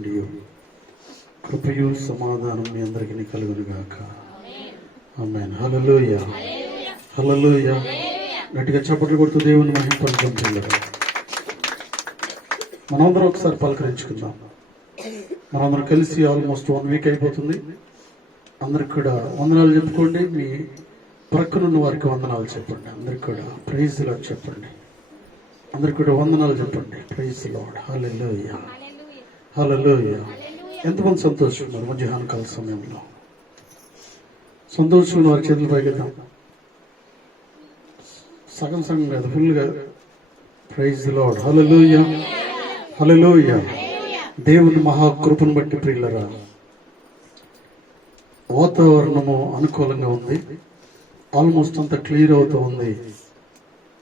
నుండి కృపయు సమాధానం మీ అందరికీ కలుగునుగాక. ఆమేన్. హల్లెలూయా, హల్లెలూయా. గట్టిగా చప్పట్లు కొడుతూ దేవుని మహిమపరచం పిల్లలు. మనందరం ఒకసారి పలకరించుకుందాం. మనందరం కలిసి ఆల్మోస్ట్ 1 వీక్ అయిపోతుంది. అందరికి కూడా వందనాలు చెప్పుకోండి. మీ ప్రక్కనున్న వారికి వందనాలు చెప్పండి. అందరికి కూడా ప్రైజ్ ది లార్డ్ చెప్పండి. అందరికి కూడా వందనాలు చెప్పండి. Praise the lord. Hallelujah, hallelujah. ఎంతమంది సంతోషున్నారు మధ్యాహ్న కాల సమయంలో? సంతోషం వారి చేతులు పైకిద్దాం. సగం సగం కాదు, ఫుల్గా. Praise the lord. Hallelujah, hallelujah. దేవుని మహాకృపను బట్టి ప్రియులరా, వాతావరణము అనుకూలంగా ఉంది. ఆల్మోస్ట్ అంత క్లియర్ అవుతూ ఉంది.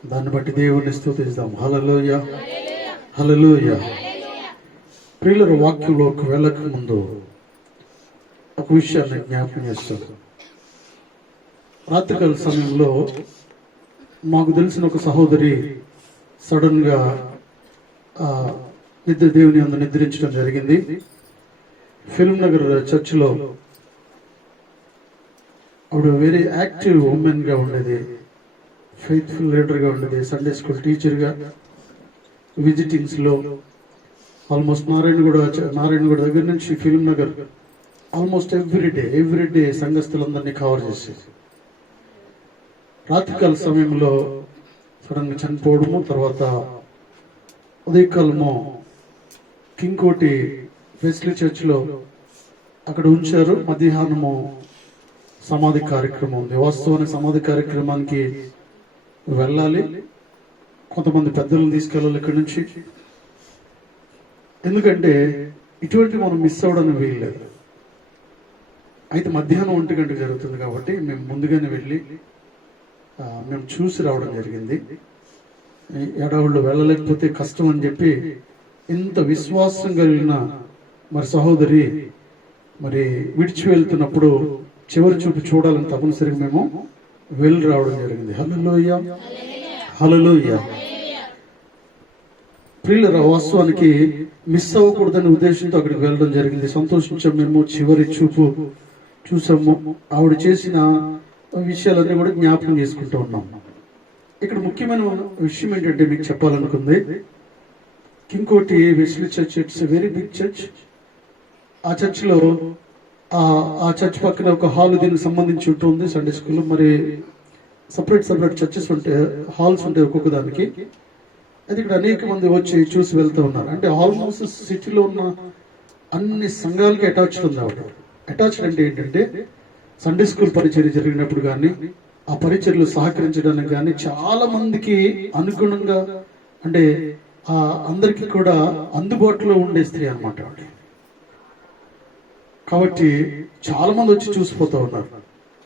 దాన్ని బట్టి దేవుడిని స్తుతిద్దాం. హల్లెలూయా, హల్లెలూయా. ప్రియులరా, వాక్యంలోకి వెళ్ళక ముందు ఒక విషయాన్ని జ్ఞాపకం చేస్తాను. రాత్రికాల సమయంలో మాకు తెలిసిన ఒక సహోదరి సడన్ గా దేవుని యందు నిద్రించడం జరిగింది. ఫిల్మ్ నగర్ చర్చిలో ఆవిడ వెరీ యాక్టివ్ ఉమెన్ గా ఉండేది, ఫెయిత్ఫుల్ లీడర్ గా ఉండేది, సండే స్కూల్ టీచర్ గా, విజిటింగ్స్ లో ఆల్మోస్ట్ నారాయణగూడ దగ్గర నుంచి ఫిల్మ్ నగర్ ఆల్మోస్ట్ ఎవ్రీడే సంఘస్థులందరినీ కవర్ చేసేది. రాత్రికాల సమయంలో సడన్ గా చనిపోవడము, తర్వాత ఉదయకాలము కింగ్కోటి వెస్లీ చర్చ్ లో అక్కడ ఉంచారు. మధ్యాహ్నము సమాధి కార్యక్రమం ఉంది. వాస్తవానికి సమాధి కార్యక్రమానికి వెళ్ళాలి, కొంతమంది పెద్దలను తీసుకెళ్ళాలి ఇక్కడి నుంచి. ఎందుకంటే ఇటువంటి మనం మిస్ అవ్వడానికి వీల్లేదు. అయితే మధ్యాహ్నం 1 గంటకు జరుగుతుంది కాబట్టి మేము ముందుగానే వెళ్ళి మేము చూసి రావడం జరిగింది. ఎడవాళ్ళు వెళ్ళలేకపోతే కష్టం అని చెప్పి ఇంత విశ్వాసం కలిగిన మరి సహోదరి మరి విడిచి వెళ్తున్నప్పుడు చివరి చూపు చూడాలని తప్పనిసరిగా మేము వెళ్ళి రావడం జరిగింది. హల్లెలూయా, హల్లెలూయా. ప్రియులరా, వాస్తవానికి మిస్ అవ్వకూడదనే ఉద్దేశంతో అక్కడికి వెళ్ళడం జరిగింది. సంతోషించాం మేము. చివరి చూపు చూసాము. ఆవిడ చేసిన విషయాలన్నీ కూడా జ్ఞాపకం చేసుకుంటూ ఉన్నాం. ఇక్కడ ముఖ్యమైన విషయం ఏంటంటే మీకు చెప్పాలనుకుంది, Kingkoti Wesley church, it's a very big church. ఆ చర్చ్ లో ఆ చర్చ్ పక్కన ఒక హాల్ దీనికి సంబంధించి ఉంటుంది, సండే స్కూల్. మరి సపరేట్ చర్చెస్ ఉంటాయి, హాల్స్ ఉంటాయి ఒక్కొక్క దానికి. అది ఇక్కడ అనేక మంది వచ్చి చూసి వెళ్తూ ఉన్నారు. అంటే ఆల్మోస్ట్ సిటీలో ఉన్న అన్ని సంఘాలకి అటాచ్డ్ ఉంది ఆవిడ. అటాచ్డ్ అంటే ఏంటంటే సండే స్కూల్ పరిచర్య జరిగినప్పుడు కానీ, ఆ పరిచర్యలు సహకరించడానికి కానీ చాలా మందికి అనుగుణంగా, అంటే అందరికీ కూడా అందుబాటులో ఉండే స్త్రీ అన్నమాట ఆవిడ. కాబట్టి చాలా మంది వచ్చి చూసిపోతూ ఉన్నారు.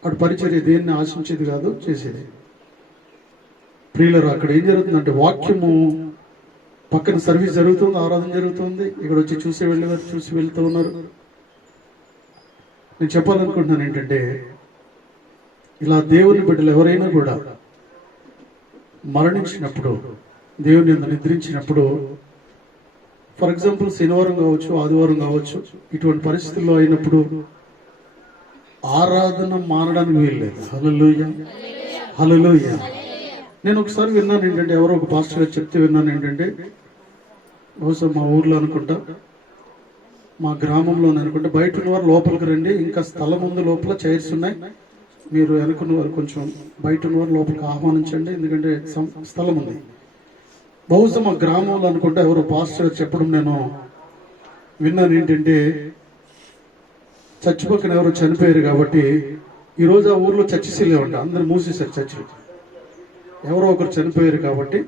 అటు పరిచర్య దేన్ని ఆశించేది కాదు, చేసేది. ప్రియులరా, అక్కడ ఏం జరుగుతుందంటే వాక్యము పక్కన సర్వీస్ జరుగుతుంది, ఆరాధన జరుగుతుంది. ఇక్కడ వచ్చి చూసి వెళ్తూ ఉన్నారు. నేను చెప్పాలనుకుంటున్నాను ఏంటంటే, ఇలా దేవుని బిడ్డలు ఎవరైనా కూడా మరణించినప్పుడు, దేవుని యందు నిద్రించినప్పుడు, ఫర్ ఎగ్జాంపుల్ శనివారం కావచ్చు, ఆదివారం కావచ్చు, ఇటువంటి పరిస్థితుల్లో అయినప్పుడు ఆరాధన మానడానికి వీల్లేదు. హల్లెలూయా, హల్లెలూయా. నేను ఒకసారి విన్నాను ఏంటంటే, ఎవరో ఒక పాస్టర్ గారు చెప్తే విన్నాను ఏంటంటే, బహుశా మా ఊర్లో అనుకుంటా, మా గ్రామంలో అనుకుంటా, బయట ఉన్న వారు లోపలికి రండి, ఇంకా స్థలం ఉంది, లోపల చైర్స్ ఉన్నాయి, మీరు అనుకున్న వారు కొంచెం బయట ఉన్న వారు లోపలికి ఆహ్వానించండి, ఎందుకంటే స్థలం ఉంది. బహుశా మా గ్రామంలో అనుకుంటా ఎవరో పాస్టర్ గారు చెప్పడం నేను విన్నాను ఏంటంటే, చర్చి పక్కన ఎవరో చనిపోయారు కాబట్టి ఈరోజు ఆ ఊర్లో చర్చిస్ లేవంట, అందరు మూసేశారు చర్చిలు. ఎవరో ఒకరు చనిపోయారు కాబట్టి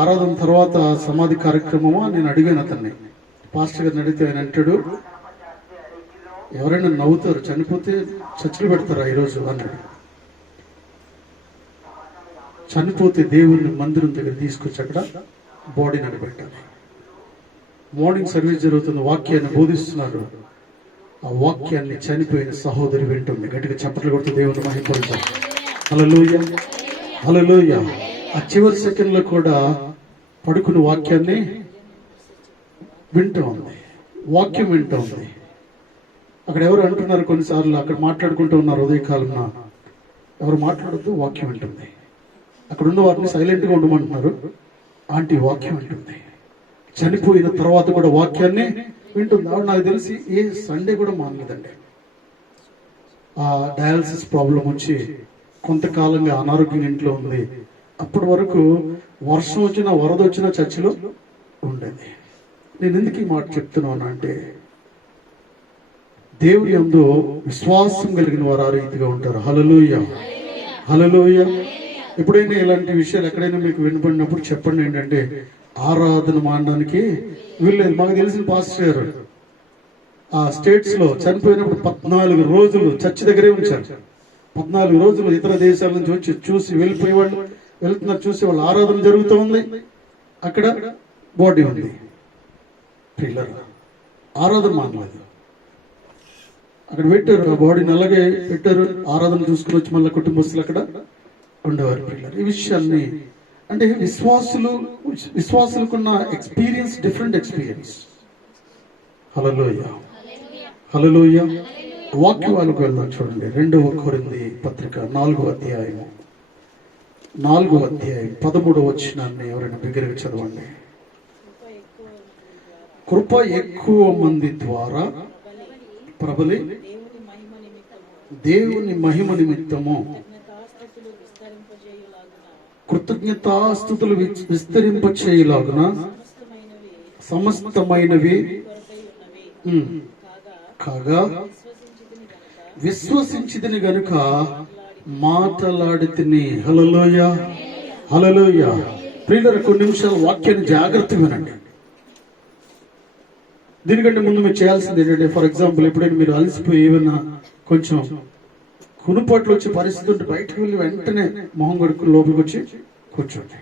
ఆరాధన తర్వాత సమాధి కార్యక్రమమా నేను అడిగాను అతన్ని. పాస్టర్ గారిని అడిగితే ఆయన అంటాడు, ఎవరైనా నవ్వుతారు, చనిపోతే చర్చిలు పెడతారా ఈరోజు అన్నాడు. చనిపోతే దేవుని మందిరం దగ్గర తీసుకొచ్చి అక్కడ బాడీని అడిపెట్టాలి. మార్నింగ్ సర్వీస్ జరుగుతుంది, వాక్యాన్ని బోధిస్తున్నాడు. ఆ వాక్యాన్ని చనిపోయిన సహోదరి వింటుంది. గట్టిగా చప్పట్లు కొడుతూ దేవుని మహిమపరుద్దాం. హల్లెలూయా, హల్లెలూయా. ఆ చివరి సెకండ్ లో కూడా పడుకున్న వాక్యాన్ని వింటూ ఉంది, వాక్యం వింటూ ఉంది. అక్కడ ఎవరు అంటున్నారు, కొన్నిసార్లు అక్కడ మాట్లాడుకుంటూ ఉన్నారు ఉదయకాలంలో, ఎవరు మాట్లాడద్దు, వాక్యం వింటుంది. అక్కడ ఉన్న వారిని సైలెంట్గా ఉండమంటున్నారు, ఆంటీ వాక్యం వింటుంది. చనిపోయిన తర్వాత కూడా వాక్యాన్ని వింటుంది. ఆవిడ నాకు తెలిసి ఏ సండే కూడా మానలేదండి. ఆ డయాలసిస్ ప్రాబ్లం వచ్చి కొంతకాలంగా అనారోగ్యం ఇంట్లో ఉంది. అప్పటి వరకు వర్షం వచ్చినా వరద వచ్చినా చర్చిలో ఉండేది. నేను ఎందుకు ఈ మాట చెప్తున్నాను అంటే, దేవుని యందు విశ్వాసం కలిగిన వారు ఆ రీతిగా ఉంటారు. హల్లెలూయా, హల్లెలూయా. ఎప్పుడైనా ఇలాంటి విషయాలు ఎక్కడైనా మీకు వినపడినప్పుడు చెప్పండి ఏంటంటే, ఆరాధన మానడానికి వీల్లేదు. మాకు తెలిసిన పాస్టర్ గారు ఆ స్టేట్స్ లో చనిపోయినప్పుడు 14 రోజులు చర్చి దగ్గరే ఉంచారు. 14 రోజులు ఇతర దేశాల నుంచి వచ్చి చూసి వెళ్ళిపోయేవాళ్ళు, వెళ్తున్నారు, చూసేవాళ్ళు. ఆరాధన జరుగుతూ ఉంది, అక్కడ బాడీ ఉంది. పిల్లర్ ఆరాధన మానలేదు, అక్కడ పెట్టారు. ఆ బాడీని అలాగే పెట్టారు. ఆరాధన చూసుకుని వచ్చి మళ్ళీ కుటుంబస్తులు అక్కడ ఉండేవారు. పిల్లలు ఈ విషయాన్ని అంటే విశ్వాసులకున్న ఎక్స్పీరియన్స్ డిఫరెంట్ ఎక్స్పీరియన్స్. హల్లెలూయా, హల్లెలూయా. వాక్యాలకు వెళ్దాం. చూడండి, 2వ కొరింథీ పత్రిక 4వ అధ్యాయం 13వ వచనాన్ని ఎవరైనా బిగ్గరగా చదవండి. కృప ఎక్కువ మంది ద్వారా ప్రబలి దేవుని మహిమ నిమిత్తము కృతజ్ఞతాస్తుతులు విస్తరింపచేయులాగున సమస్తమైనవి కాగా విశ్వసించితిని గనుక మాట్లాడితిని. హల్లెలూయా, హల్లెలూయా. ప్రియులారా, కొన్ని నిమిషాలు వాక్యాన్ని జాగ్రత్తగా వినండి. దీనికంటే ముందు మీరు చేయాల్సింది ఏంటంటే, ఫర్ ఎగ్జాంపుల్ ఎప్పుడైనా మీరు అలసిపోయి ఏమైనా కొంచెం కునుపాట్లు వచ్చే పరిస్థితి ఉంటే బయటకు వెళ్ళి వెంటనే మొహం కడుక్కుని లోపలికి వచ్చి కూర్చోండి.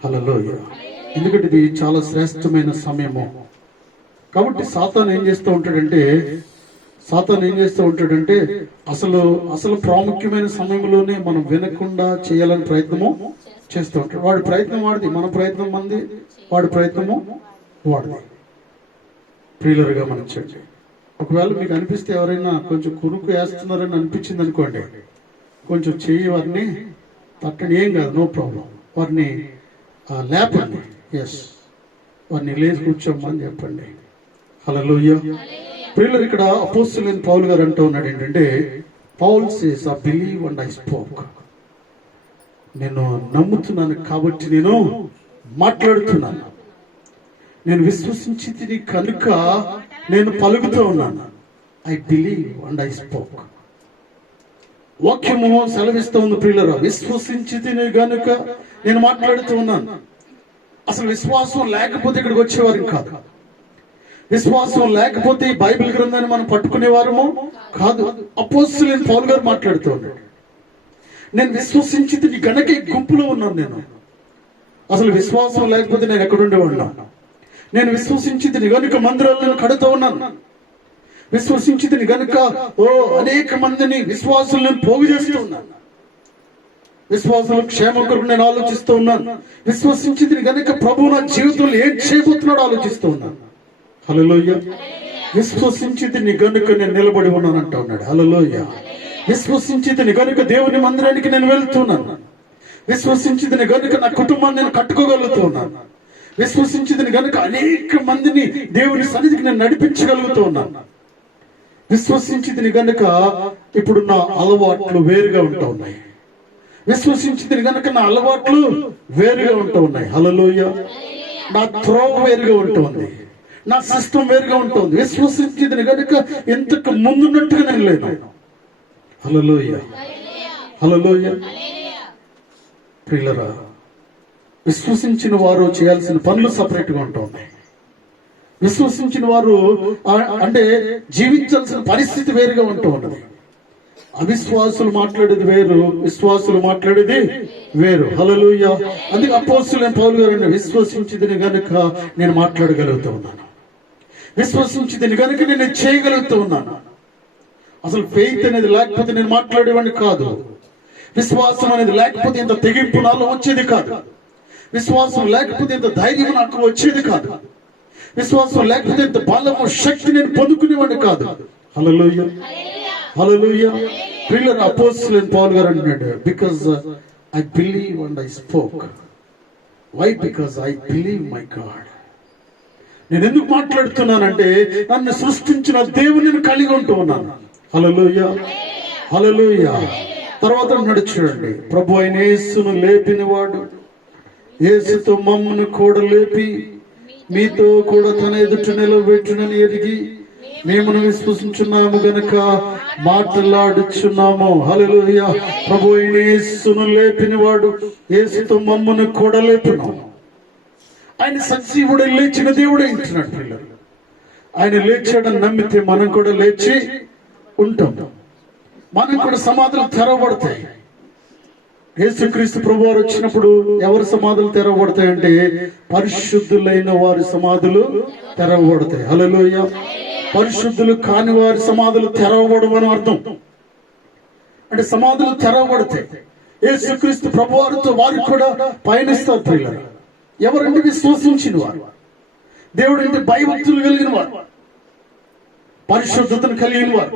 హల్లెలూయా. ఎందుకంటే ఇది చాలా శ్రేష్టమైన సమయము. కాబట్టి సాతాను ఏం చేస్తూ ఉంటాడంటే అసలు ప్రాముఖ్యమైన సమయంలోనే మనం వినకుండా చేయాలని ప్రయత్నము చేస్తూ ఉంటాడు. వాడి ప్రయత్నం వాడిది, మన ప్రయత్నం మంది, వాడి ప్రయత్నము వాడిది. ప్రియులరుగా గమనించండి. ఒకవేళ మీకు అనిపిస్తే ఎవరైనా కొంచెం కురుకు వేస్తున్నారని అనిపించింది అనుకోండి, కొంచెం చెయ్యి వారిని తట్టండి, ఏం కాదు, నో ప్రాబ్లం. వారిని లేపండి, ఎస్, వారిని లేచి కూర్చోమని చెప్పండి. హల్లెలూయా. ప్రియులరు, ఇక్కడ అపోస్తలుడైన పౌలు గారు అంటూ ఉన్నాడు ఏంటంటే, Paul says I believe and I spoke. నేను నమ్ముతున్నాను కాబట్టి నేను మాట్లాడుతున్నాను, నేను విశ్వసించి తిని కనుక నేను పలుకుతూ ఉన్నాను. I believe and I spoke. వాక్యము సెలవిస్తూ ఉంది ప్రియులరా, విశ్వసించి తిని కనుక నేను మాట్లాడుతూ ఉన్నాను. అసలు విశ్వాసం లేకపోతే ఇక్కడికి వచ్చేవారు కాదు. విశ్వాసం లేకపోతే ఈ బైబిల్ గ్రంథాన్ని మనం పట్టుకునేవారము కాదు. అపోస్తలుడైన పౌలు గారు మాట్లాడుతూ ఉన్నాడు, నేను విశ్వసించి తిని గనక ఈ గుంపులో ఉన్నాను. నేను అసలు విశ్వాసం లేకపోతే నేను ఎక్కడుండేవాడినా? నేను విశ్వసించి తిని గనుక మందిరాలను కడుతూ ఉన్నాను. విశ్వసించి తిని గనుక అనేక మందిని విశ్వాసులను పోగు చేస్తూ ఉన్నాను. విశ్వాసుల క్షేమం కొరకు నేను ఆలోచిస్తూ ఉన్నాను. విశ్వసించి తిని గనుక ప్రభువు నా జీవితంలో ఏం చేయబోతున్నాడో ఆలోచిస్తూ ఉన్నాను. హల్లెలూయా. విశ్వసించి తిని గనుక నేను నిలబడి ఉన్నానంటా ఉన్నాడు. హల్లెలూయా. విశ్వసించి తిని గనుక దేవుని మందిరానికి నేను వెళ్తున్నాను. విశ్వసించి తిని గనుక నా కుటుంబాన్ని నేను కట్టుకోగలుగుతూ ఉన్నాను. విశ్వసించింది కనుక అనేక మందిని దేవుని సన్నిధికి నేను నడిపించగలుగుతూ ఉన్నాను. విశ్వసించింది కనుక ఇప్పుడు నా అలవాట్లు వేరుగా ఉంటూ ఉన్నాయి. విశ్వసించింది కనుక నా అలవాట్లు వేరుగా ఉంటూ ఉన్నాయి. హల్లెలూయా. నా త్రోవ వేరుగా ఉంటుంది, నా సిస్టమ్ వేరుగా ఉంటుంది. విశ్వసించింది కనుక ఇంతకు ముందున్నట్టుగా నేను లేను. హల్లెలూయా, హల్లెలూయా. ప్రియులరా, విశ్వసించిన వారు చేయాల్సిన పనులు సపరేట్ గా ఉంటున్నాయి. విశ్వసించిన వారు అంటే జీవించాల్సిన పరిస్థితి వేరుగా ఉంటూ ఉన్నది. అవిశ్వాసులు మాట్లాడేది వేరు, విశ్వాసులు మాట్లాడేది వేరు. హల్లెలూయా. అందుకే అపోస్తలుడైన పౌలు గారు విశ్వసించితిని గనుక నేను మాట్లాడగలుగుతూ ఉన్నాను, విశ్వసించితిని గనుక నేను చేయగలుగుతూ ఉన్నాను. అసలు ఫెయిత్ అనేది లేకపోతే నేను మాట్లాడేవాడిని కాదు. విశ్వాసం అనేది లేకపోతే ఇంత తెగింపు నాలో వచ్చేది కాదు. విశ్వాసం లేకపోతే ఇంత ధైర్యం నాకు వచ్చేది కాదు. విశ్వాసం లేకపోతే ఇంత బలము శక్తి నేను పొందుకునేవాడిని కాదు. హల్లెలూయా, హల్లెలూయా. ప్రియులారా, అపోస్తలుడైన పౌలు గారు అంటున్నాడు, because I believe and I spoke. Why? Because I believe my God. నేను ఎందుకు మాట్లాడుతున్నానంటే నన్ను సృష్టించిన దేవుని కలిగి ఉంటూ ఉన్నాను. హల్లెలూయా, హల్లెలూయా. తర్వాత చూడండి, ప్రభు అయిన యేసును లేపినవాడు, యేసుతో మమ్మను కూడా లేపి మీతో కూడా తన ఎదుట నిలబెట్టునని ఎరిగి మేమును విశ్వసించున్నాము గనుక మాట్లాడుచున్నాము. హల్లెలూయా. ప్రభు అయిన యేసును లేపినవాడు, యేసుతో మమ్మను కూడా లేపినాము. ఆయన సజీవుడే, లేచిన దేవుడే ఇంటున్నాడు పిల్లలు. ఆయన లేచాడని నమ్మితే మనం కూడా లేచి ఉంటాం. మనం కూడా సమాధులు తెరవబడతాయి. యేసుక్రీస్తు ప్రభువారు వచ్చినప్పుడు ఎవరి సమాధులు తెరవబడతాయంటే పరిశుద్ధులైన వారి సమాధులు తెరవబడతాయి. హల్లెలూయా. పరిశుద్ధులు కాని వారి సమాధులు తెరవబడమని అర్థం. అంటే సమాధులు తెరవబడతాయి. యేసుక్రీస్తు ప్రభువారితో వారికి కూడా పయనిస్తారు పిల్లలు. ఎవరంటే విశ్వసించిన వారు, దేవుడు అంటే భయభక్తులు కలిగిన వారు, పరిశుద్ధతను కలిగిన వారు,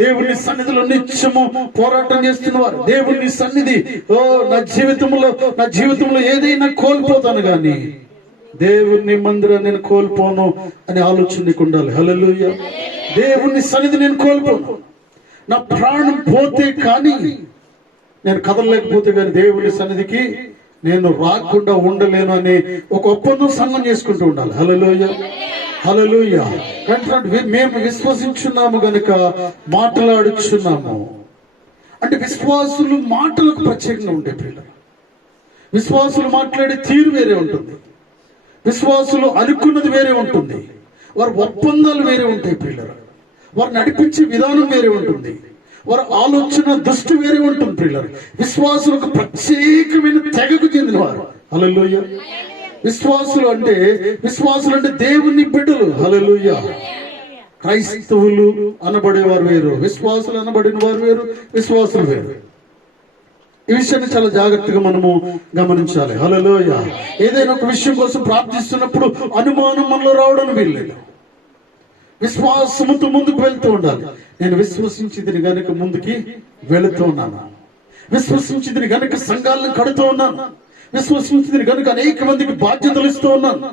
దేవుని సన్నిధిలో నిత్యము పోరాటం చేస్తున్న వారు. దేవుని సన్నిధి, నా జీవితంలో ఏదైనా కోల్పోతాను గాని దేవుని మందిరాన్ని నేను కోల్పోను అనే ఆలోచన నీకు ఉండాలి. హల్లెలూయా. దేవుని సన్నిధి నేను కోల్పోను. నా ప్రాణం పోతే కానీ, నేను కదలలేకపోతే కానీ దేవుని సన్నిధికి నేను రాకుండా ఉండలేను అని ఒక ఒప్పందం సంఘం చేసుకుంటూ ఉండాలి. హల్లెలూయా, హల్లెలూయా. మేము విశ్వసించున్నాము గనుక మాట్లాడుచున్నాము. అంటే విశ్వాసులు మాటలకు ప్రత్యేకంగా ఉండే పిల్లలు. విశ్వాసులు మాట్లాడే తీరు వేరే ఉంటుంది. విశ్వాసులు అనుకున్నది వేరే ఉంటుంది. వారి ఒప్పందాలు వేరే ఉంటాయి పిల్లలు. వారు నడిపించే విధానం వేరే ఉంటుంది. వారి ఆలోచన దృష్టి వేరే ఉంటుంది పిల్లలు. విశ్వాసులకు ప్రత్యేకమైన తెగకు చెందిన వారు. హల్లెలూయా. విశ్వాసులు అంటే దేవుని బిడ్డలు. హల్లెలూయా. క్రైస్తవులు అనబడేవారు వేరు, విశ్వాసులు అనబడిన వారు వేరు, విశ్వాసులు వేరు. ఈ విషయాన్ని చాలా జాగ్రత్తగా మనము గమనించాలి. హల్లెలూయా. ఏదైనా ఒక విషయం కోసం ప్రార్థిస్తున్నప్పుడు అనుమానం మనలో రావడం వీల్లేదు. విశ్వాసముతో ముందుకు వెళ్తూ ఉండాలి. నేను విశ్వసించింది గనుక ముందుకి వెళుతూ ఉన్నాను, విశ్వసించింది గనుక సంఘాలను కడుతూ ఉన్నాను, విశ్వసించింది గనుక అనేక మందికి బాధ్యతలు ఇస్తూ ఉన్నాను,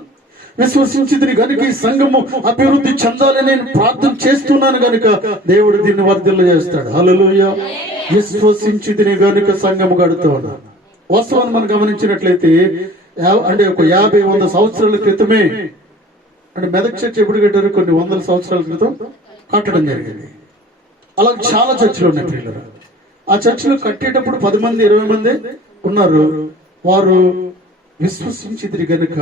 విశ్వసించింది గనుక ఈ సంఘము అభివృద్ధి చెందాలని నేను ప్రార్థన చేస్తున్నాను గనుక దేవుడు దీన్ని వర్ధిల్ల చేస్తాడు. హల్లెలూయా. విశ్వసించింది గనుక సంఘము కడుతూ ఉన్నాను. వాస్తవాన్ని మనం గమనించినట్లయితే అంటే ఒక 50-100 సంవత్సరాల క్రితమే, అంటే మెదక్ చర్చ్ ఎప్పుడు కట్టారు? కొన్ని వందల సంవత్సరాల క్రితం కట్టడం జరిగింది. అలా చాలా చర్చిలు ఉన్నాయి పిల్లలు. ఆ చర్చిలో కట్టేటప్పుడు 10 మంది 20 మంది ఉన్నారు. వారు విశ్వసించిదిరి గనుక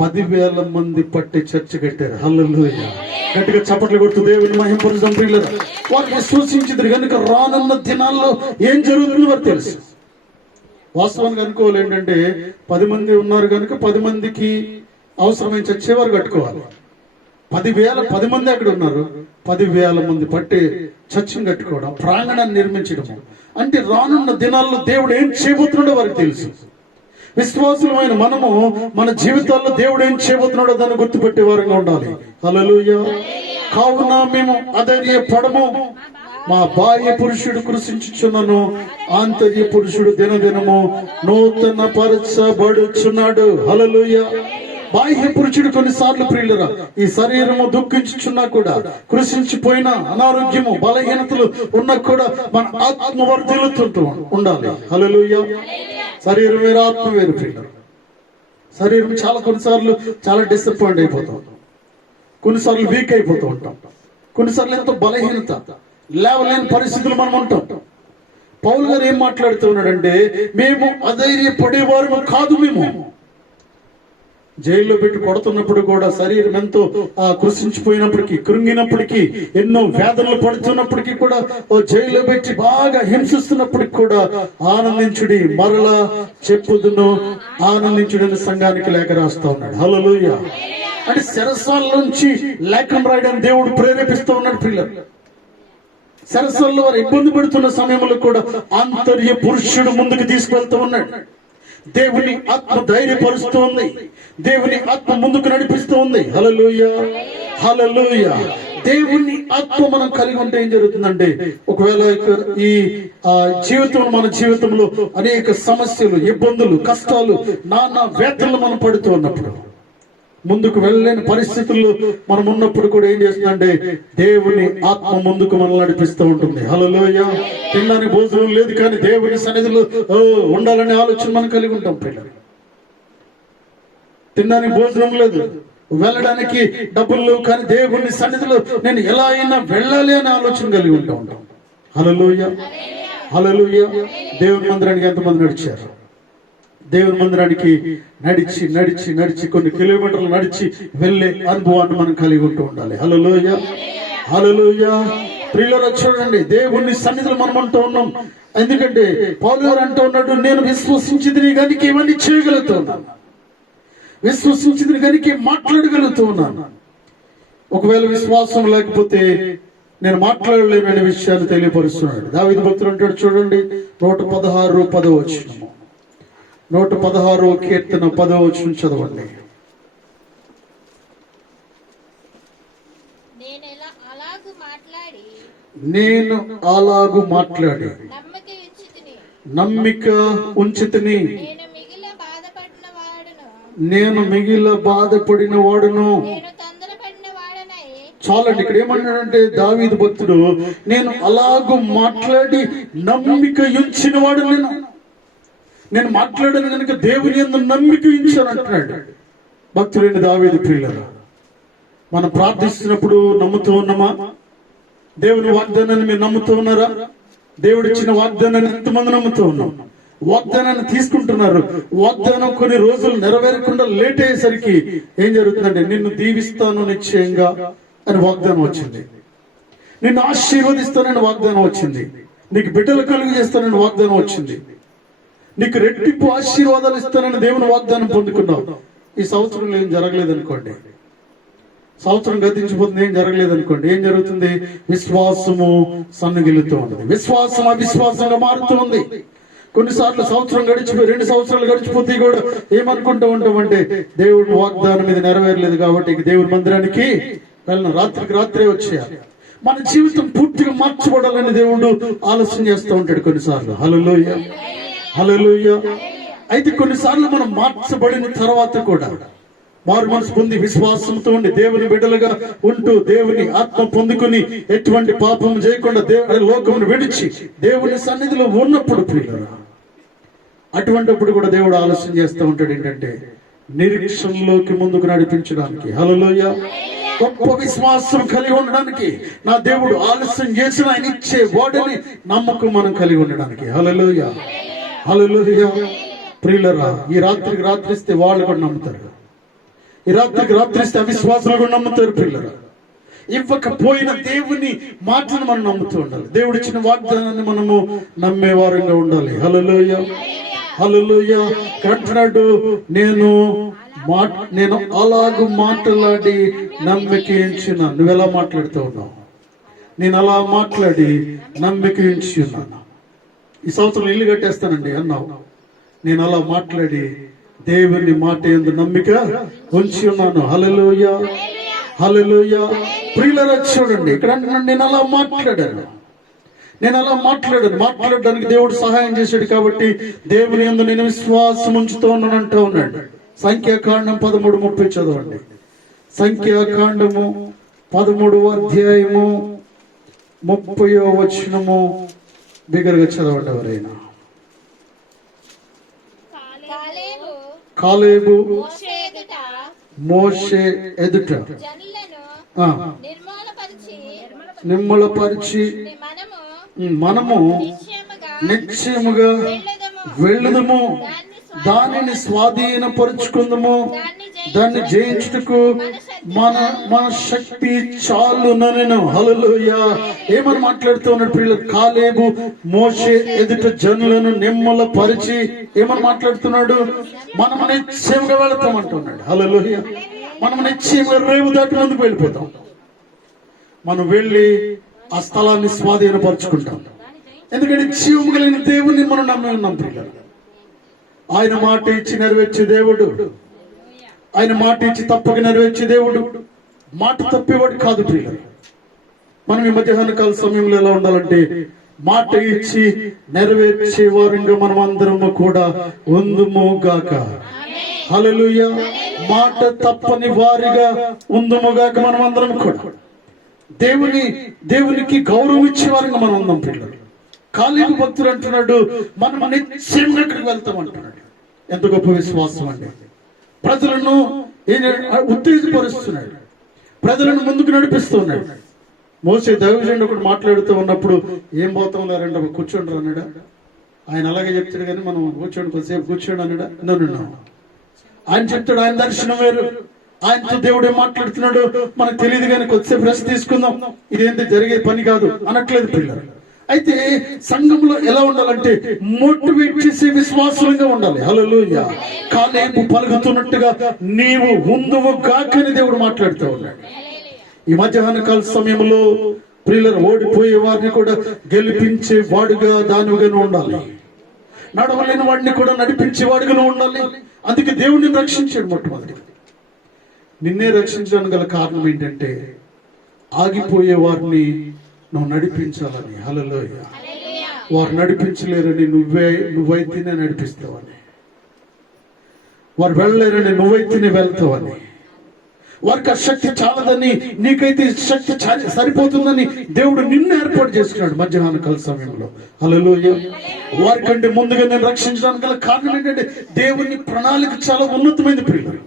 10,000 మంది పట్టే చర్చ్ కట్టారు. హల్లెలూయా. గట్టిగా చప్పట్లు కొడుతూ దేవుని మహిమపరుద్దాం పిల్లలు. వారు విశ్వసించిదిరి గనుక రానున్న దినాల్లో ఏం జరుగుతుందో వారు తెలుసు. వాస్తవానికి అనుకోవాలి ఏంటంటే 10 మంది ఉన్నారు కనుక 10 మందికి అవసరమైన చర్చ్ వారు కట్టుకోవాలి. 10 మంది అక్కడ ఉన్నారు, 10,000 మంది పట్టే చర్చిని కట్టుకోవడం, ప్రాంగణాన్ని నిర్మించడం అంటే రానున్న దినాల్లో దేవుడు ఏం చేయబోతున్నాడో వారికి తెలుసు. విశ్వాసులమైన మనము మన జీవితాల్లో దేవుడు ఏం చేయబోతున్నాడో దాన్ని గుర్తుపెట్టే వారంగా ఉండాలి. హల్లెలూయా. కావున మేము అధైర్యపడము, మా బాహ్య పురుషుడు కృషించుచున్నను, ఆంతర్య పురుషుడు దినదినము నూతన పరచబడుచున్నాడు. హల్లెలూయా. బాహ్య పురుషుడు కొన్నిసార్లు ప్రియులరా ఈ శరీరము దుఃఖించుచున్నా కూడా, కృషించిపోయిన అనారోగ్యము బలహీనతలు ఉన్నా కూడా మన ఆత్మ వర్ధిల్లుతుంటూ ఉండాలి. హల్లెలూయా. శరీరం వేరు, ఆత్మ వేరు ప్రియులరా. శరీరం కొన్నిసార్లు చాలా డిసప్పాయింట్ అయిపోతాం, కొన్నిసార్లు వీక్ అయిపోతూ ఉంటాం, కొన్నిసార్లు ఎంతో బలహీనత, లేవలేని పరిస్థితులు మనం ఉంటాం. పౌలు గారు ఏం మాట్లాడుతూ ఉన్నాడంటే, మేము అధైర్యపడేవారు కాదు. మేము జైల్లో పెట్టి కొడుతున్నప్పుడు కూడా, శరీరం ఎంతో కృషించిపోయినప్పటికీ, కృంగినప్పటికీ, ఎన్నో వేదనలు పడుతున్నప్పటికీ కూడా, జైల్లో పెట్టి బాగా హింసిస్తున్నప్పటికి కూడా ఆనందించుడి, మరలా చెప్పుదును ఆనందించుడని సంఘానికి లేఖ రాస్తా ఉన్నాడు. హల్లెలూయా. అంటే చెరసాలలోంచి లేఖను రాయడానికి దేవుడు ప్రేరేపిస్తూ ఉన్నాడు పిల్లలు. చెరసాలలో వారు ఇబ్బంది పడుతున్న సమయంలో కూడా ఆంతర్య పురుషుడు ముందుకు తీసుకెళ్తూ ఉన్నాడు. దేవుని ఆత్మ ధైర్యపరుస్తూ ఉంది. దేవుని ఆత్మ ముందుకు నడిపిస్తూ ఉంది. హల్లెలూయా, హల్లెలూయా. దేవుని ఆత్మ మనం కలిగి ఉంటే ఏం జరుగుతుందంటే, ఒకవేళ ఈ జీవితంలో, మన జీవితంలో అనేక సమస్యలు, ఇబ్బందులు, కష్టాలు, నానా వేదనలు మనం పడుతూ ఉన్నప్పుడు, ముందుకు వెళ్ళలేని పరిస్థితుల్లో మనం ఉన్నప్పుడు కూడా ఏం చేస్తుందంటే, దేవుని ఆత్మ ముందుకు మనల్ని నడిపిస్తూ ఉంటుంది. హల్లెలూయా. తినడానికి భోజనం లేదు కానీ దేవుని సన్నిధిలో ఉండాలనే ఆలోచన మనం కలిగి ఉంటాం. పిల్లలు, తినడానికి భోజనం లేదు, వెళ్ళడానికి డబ్బులు లేవు, కానీ దేవుని సన్నిధిలో నేను ఎలా అయినా వెళ్ళాలి అనే ఆలోచన కలిగి ఉంటాం. హల్లెలూయా, హల్లెలూయా. దేవుని మందిరానికి ఎంతమంది నడిచారు? దేవుని మందిరానికి నడిచి నడిచి నడిచి కొన్ని కిలోమీటర్లు నడిచి వెళ్ళే అనుభవాన్ని మనం కలిగి ఉంటూ ఉండాలి. హల్లెలూయా, హల్లెలూయా. ప్రియులారా చూడండి, దేవుని సన్నిధిలో మనం అంటూ ఉన్నాం. ఎందుకంటే పౌలు గారు అంటూ ఉన్నాడు, నేను విశ్వసించితిని కనుక ఇవన్నీ చేయగలుగుతున్నాను, విశ్వసించితిని కనుక మాట్లాడగలుగుతూ ఉన్నాను. ఒకవేళ విశ్వాసం లేకపోతే నేను మాట్లాడలేను అనే విషయాన్ని తెలియపరుస్తున్నాడు. దావీదు భక్తుడు అంటాడు చూడండి, 116:10 116 కీర్తన 10 చదవండి. నేను అలాగు మాట్లాడి నమ్మిక ఉంచితిని, నేను మిగిల బాధపడిన వాడును. చాలండి. ఇక్కడ ఏమన్నాడంటే దావీదు భక్తుడు, నేను అలాగూ మాట్లాడి నమ్మిక ఉంచిన వాడు, నేను మాట్లాడాను కనుక దేవుని యందు నమ్మిక ఉంచాను అంటున్నాడు భక్తుడైన దావీదు. ప్రియులారా, మనం ప్రార్థిస్తున్నప్పుడు నమ్ముతూ ఉన్నామా? దేవుని వాగ్దానాన్ని మీరు నమ్ముతూ ఉన్నారా? దేవుడు ఇచ్చిన వాగ్దానాన్ని ఎంతమంది నమ్ముతూ ఉన్నాం? వాగ్దానాన్ని తీసుకుంటున్నారు. వాగ్దానం కొన్ని రోజులు నెరవేరకుండా లేట్ అయ్యేసరికి ఏం జరుగుతుందంటే, నిన్ను దీవిస్తాను నిశ్చయంగా అని వాగ్దానం వచ్చింది, నిన్ను ఆశీర్వదిస్తానని వాగ్దానం వచ్చింది, నీకు బిడ్డలు కలుగు చేస్తానని వాగ్దానం వచ్చింది, నీకు రెట్టింపు ఆశీర్వాదాలు ఇస్తానని దేవుని వాగ్దానం పొందుకున్నావు. ఈ సంవత్సరంలో ఏం జరగలేదు అనుకోండి, సంవత్సరం గతించిపోతుంది, ఏం జరగలేదు అనుకోండి, ఏం జరుగుతుంది? విశ్వాసము సన్నగిలుతూ ఉంటుంది, విశ్వాసం అవిశ్వాసంగా మారుతూ ఉంది. కొన్నిసార్లు సంవత్సరం గడిచిపోయి 2 సంవత్సరాలు గడిచిపోతే కూడా ఏమనుకుంటూ ఉంటామంటే, దేవుడి వాగ్దానం మీద నెరవేరలేదు కాబట్టి దేవుడి మందిరానికి వెళ్ళిన రాత్రికి రాత్రే వచ్చేయాలి. మన జీవితం పూర్తిగా మార్చబడాలని దేవుడు ఆలోచన చేస్తూ ఉంటాడు కొన్నిసార్లు. హల్లెలూయా, హల్లెలూయా. అయితే కొన్నిసార్లు మనం మార్చబడిన తర్వాత కూడా మారు మనసు పొంది విశ్వాసంతో ఉండి దేవుని బిడ్డలుగా ఉంటూ దేవుని ఆత్మ పొందుకుని ఎటువంటి పాపం చేయకుండా దేవుని లోకమును విడిచి దేవుని సన్నిధిలో ఉన్నప్పుడు ప్రియులారా, అటువంటిప్పుడు కూడా దేవుడు ఆలోచన చేస్తూ ఉంటాడు ఏంటంటే, నిరీక్షణలోకి ముందుకు నడిపించడానికి. హల్లెలూయా. గొప్ప విశ్వాసం కలిగి ఉండడానికి నా దేవుడు ఆలస్యం చేసిన ఆయన ఇచ్చే వాడిని నమ్మకం మనం కలిగి ఉండడానికి. హల్లెలూయా, హల్లెలూయా. ప్రియులారా, ఈ రాత్రికి రాత్రిస్తే వాళ్ళు కూడా నమ్ముతారు, ఈ రాత్రికి రాత్రిస్తే అవిశ్వాసాలు కూడా నమ్ముతారు. ప్రియులారా, ఇవ్వకపోయిన దేవుని మాటను మనం నమ్ముతూ ఉండాలి, దేవుడు ఇచ్చిన వాగ్దానాన్ని మనము నమ్మే వారంగా ఉండాలి. హల్లెలూయా, హల్లెలూయా. అంటున్నాడు, నేను అలాగూ మాట్లాడి నమ్మిక ఉంచున్నాను. నువ్వెలా మాట్లాడుతూ ఉన్నావు? నేను అలా మాట్లాడి నమ్మిక ఉంచి ఉన్నాను. ఈ సంవత్సరం ఇల్లు కట్టేస్తానండి అన్నావు, నేను అలా మాట్లాడి దేవుని మాట యందు నమ్మిక ఉంచి ఉన్నాను. హల్లెలూయా, హల్లెలూయా. ప్రియులారా చూడండి, ఇక్కడ అంటున్నాడు, నేను అలా మాట్లాడాను, నేను అలా మాట్లాడడానికి దేవుడు సహాయం చేశాడు కాబట్టి దేవుని యందు నేను విశ్వాసం ఉంచుతూ ఉన్నాను అంటూ ఉన్నాడు. సంఖ్యాకాండం 13:30 చదవండి. సంఖ్యాకాండము 13:30 దగ్గరగా చదవండి ఎవరైనా. కాలేబు మోషే ఎదుట నిర్మలపరిచి మనము నిశ్చయముగా వెళ్ళుదము, దానిని స్వాధీనపరుచుకుందము, దాన్ని జయించుటకు మన శక్తి చాలుననెను. హల్లెలూయా. ఏమని మాట్లాడుతూ ఉన్నాడు ప్రియులు? కాలేబు మోషే ఎదుట జనులను నిమ్మలపరిచి ఏమని మాట్లాడుతున్నాడు? మనం నిశ్చయంగా వెళతామంటున్నాడు. హల్లెలూయా. మనం నిశ్చయంగా రేవు దాటి ముందుకు వెళ్ళిపోతాం. మనం వెళ్ళి ఆ స్థలాన్ని స్వాధీనపరుచుకుంటాం. ఎందుకంటే జీవము కలిగిన దేవుని మనం నమ్మి ఉన్నాం ప్రియులు. ఆయన మాట ఇచ్చి నెరవేర్చే దేవుడు. ఆయన మాట ఇచ్చి తప్పక నెరవేర్చే దేవుడు. మాట తప్పేవాడు కాదు ప్రియులు. మనం ఈ మధ్యాహ్న కాల సమయంలో ఎలా ఉండాలంటే మాట ఇచ్చి నెరవేర్చే వారంగా మనం అందరము కూడా ఉందుము గాక. హల్లెలూయా. మాట తప్పని వారిగా ఉందుము గాక మనం అందరం కూడా. దేవునికి గౌరవం ఇచ్చే వారంగా మనం ఉందాం పిల్లలు. కాలేబు భక్తుడు అంటున్నాడు, మనం నిశ్చయంగా అక్కడికి వెళ్తాం అంటున్నాడు. ఎంత గొప్ప విశ్వాసం అండి. ప్రజలను ఉత్తేజపరుస్తున్నాడు, ప్రజలను ముందుకు నడిపిస్తున్నాడు. మోసే దైవజనుడు ఒకటి మాట్లాడుతూ ఉన్నప్పుడు, ఏం పోతాం లేరండి కూర్చోండి అన్నాడా? ఆయన అలాగే చెప్తాడు కానీ మనం కూర్చోండి కొద్దిసేపు కూర్చోండి అన్నాడా? నన్ను ఆయన చెప్తాడు, ఆయన దర్శనం వేరు. ఆయనతో దేవుడు ఏం మాట్లాడుతున్నాడు మనకు తెలియదు కానీ కొద్దిసేపు రెస్ట్ తీసుకుందాం, ఇదేంటి జరిగే పని కాదు అనట్లేదు పిల్లలు. అయితే సంఘంలో ఎలా ఉండాలంటే మోటివేట్ చేసే విశ్వాసంగా ఉండాలి. హల్లెలూయా. కాలేబు పలుకుతున్నట్టుగా నీవు ఉందువు గాకని దేవుడు మాట్లాడుతూ ఉన్నాడు. ఈ మధ్యాహ్న కాల సమయంలో ప్రియులను ఓడిపోయే వారిని కూడా గెలిపించే వాడుగా దానిగానే ఉండాలి. నడవలేని వాడిని కూడా నడిపించే వాడుగానే ఉండాలి. అందుకే దేవుడిని రక్షించాడు. మొట్టమొదటి నిన్నే రక్షించడానికి గల కారణం ఏంటంటే ఆగిపోయే వారిని నువ్వు నడిపించాలని. హల్లెలూయా. వారు నడిపించలేరని నువ్వైతేనే నడిపిస్తావని, వారు వెళ్ళలేరని నువ్వైతేనే వెళ్తావని, వారికి ఆ శక్తి చాలదని నీకైతే శక్తి సరిపోతుందని దేవుడు నిన్ను ఏర్పాటు చేసుకున్నాడు మధ్యాహ్న కాల సమయంలో. హల్లెలూయా. వారికంటే ముందుగా నేను రక్షించడానికి గల కారణం ఏంటంటే దేవుని ప్రణాళిక చాలా ఉన్నతమైన ప్రియులు.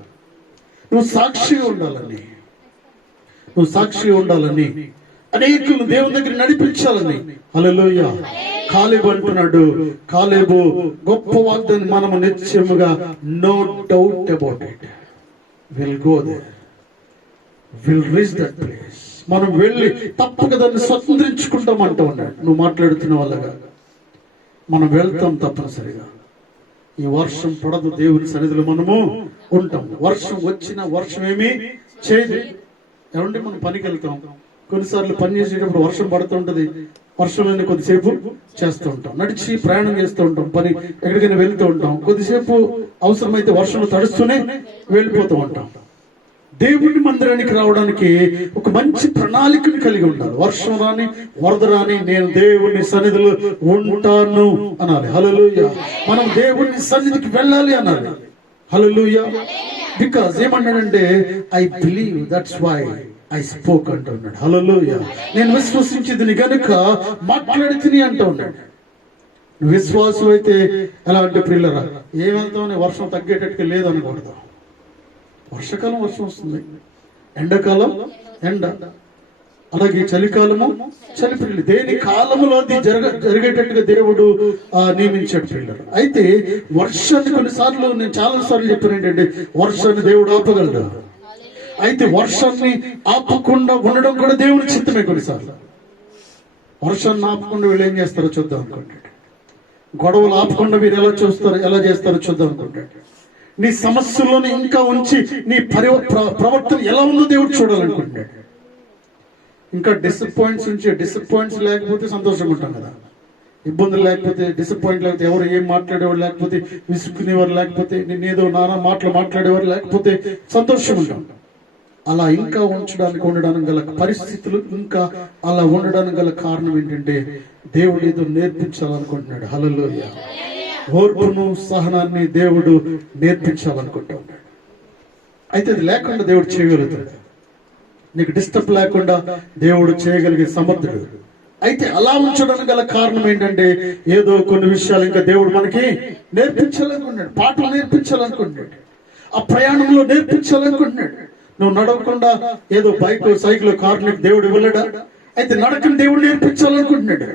నువ్వు సాక్షిగా ఉండాలని, అనేకులు దేవుని దగ్గర నడిపించాలని. హల్లెలూయా. కాలేబు అంటున్నాడు, కాలేబు గొప్ప వాగ్దాన్ని మనము నిశ్చయముగా no doubt about it will go there, will reach that place. మనం వెళ్ళి తప్పక దాన్ని స్వతంత్రించుకుంటాం అంటూ ఉన్నాడు. నువ్వు మాట్లాడుతున్న వాళ్ళగా మనం వెళ్తాం తప్పనిసరిగా. ఈ వర్షం పడదు, దేవుని సన్నిధిలో మనము ఉంటాం. వర్షం వచ్చిన వర్షం ఏమీ చేయదు. ఏమంటే మనం పనికి వెళ్తాం, కొన్నిసార్లు పని చేసేటప్పుడు వర్షం పడుతుంటది, వర్షంలోనే కొద్దిసేపు చేస్తూ ఉంటాం, నడిచి ప్రయాణం చేస్తూ ఉంటాం, పని ఎక్కడికైనా వెళ్తూ ఉంటాం, కొద్దిసేపు అవసరమైతే వర్షంలో తడుస్తూనే వెళ్ళిపోతూ ఉంటాం. దేవుని మందిరానికి రావడానికి ఒక మంచి ప్రణాళికను కలిగి ఉండాలి. వర్షం రాని వరద రాని నేను దేవుని సన్నిధిలో ఉంటాను అనాలి. హల్లెలూయా. మనం దేవుని సన్నిధికి వెళ్ళాలి అనాలి. హల్లెలూయా. బికాజ్ ఏమన్నాడంటే I believe, that's why I spoke అంటూ ఉన్నాడు. హల్లెలూయా. నేను విశ్వసించింది కనుక మాట్లాడితిని అంటూ ఉన్నాడు. విశ్వాసం అయితే ఎలా అంటే ప్రియులరా, ఏమంతామని వర్షం తగ్గేటట్టుగా లేదు అనకూడదు. వర్షాకాలం వర్షం వస్తుంది, ఎండాకాలం ఎండ, అలాగే చలికాలము చలి. పిల్లలు దేని కాలంలో అది జరిగేటట్టుగా దేవుడు నియమించాడు పిల్లలు. అయితే వర్షాన్ని కొన్నిసార్లు నేను చాలా సార్లు చెప్పాను ఏంటంటే వర్షాన్ని దేవుడు ఆపగలడు. అయితే వర్షాన్ని ఆపకుండా ఉండడం కూడా దేవుని చిత్తమే. కొన్నిసార్లు వర్షాన్ని ఆపకుండా వీళ్ళు ఏం చేస్తారో చూద్దాం అనుకుంటాడు. గొడవలు ఆపకుండా వీరు ఎలా చేస్తారో చూద్దాం అనుకుంటాడు. నీ సమస్యల్లోని ఇంకా ఉంచి నీ ప్రవర్తన ఎలా ఉందో దేవుడు చూడాలనుకుంటాడు. ఇంకా డిసప్పాయింట్స్ లేకపోతే సంతోషంగా ఉంటాం కదా. ఇబ్బందులు లేకపోతే, డిసప్పాయింట్ లేకపోతే, ఎవరు ఏం మాట్లాడేవారు లేకపోతే, విసుక్కునేవారు లేకపోతే, నేనేదో నానా మాటలు మాట్లాడేవారు లేకపోతే సంతోషంగా ఉంటాం. అలా ఇంకా ఉండడానికి గల పరిస్థితులు, ఇంకా అలా ఉండడానికి గల కారణం ఏంటంటే దేవుడు ఏదో నేర్పించాలనుకుంటున్నాడు. హల్లెలూయా. ఓర్పును సహనాన్ని దేవుడు నేర్పించాలనుకుంటా ఉన్నాడు. అయితే అది లేకుండా దేవుడు చేయగలుగుతాడు. నీకు డిస్టర్బ్ లేకుండా దేవుడు చేయగలిగే సమర్థుడు. అయితే అలా ఉంచడానికి గల కారణం ఏంటంటే ఏదో కొన్ని విషయాలు ఇంకా దేవుడు మనకి నేర్పించాలనుకుంటున్నాడు. పాటలు నేర్పించాలనుకుంటున్నాడు, ఆ ప్రయాణంలో నేర్పించాలనుకుంటున్నాడు. నువ్వు నడవకుండా ఏదో బైక్ సైకిల్ కారు నీకు దేవుడు ఇవ్వలేడా? అయితే నడకని దేవుడు నేర్పించాలనుకుంటున్నాడు.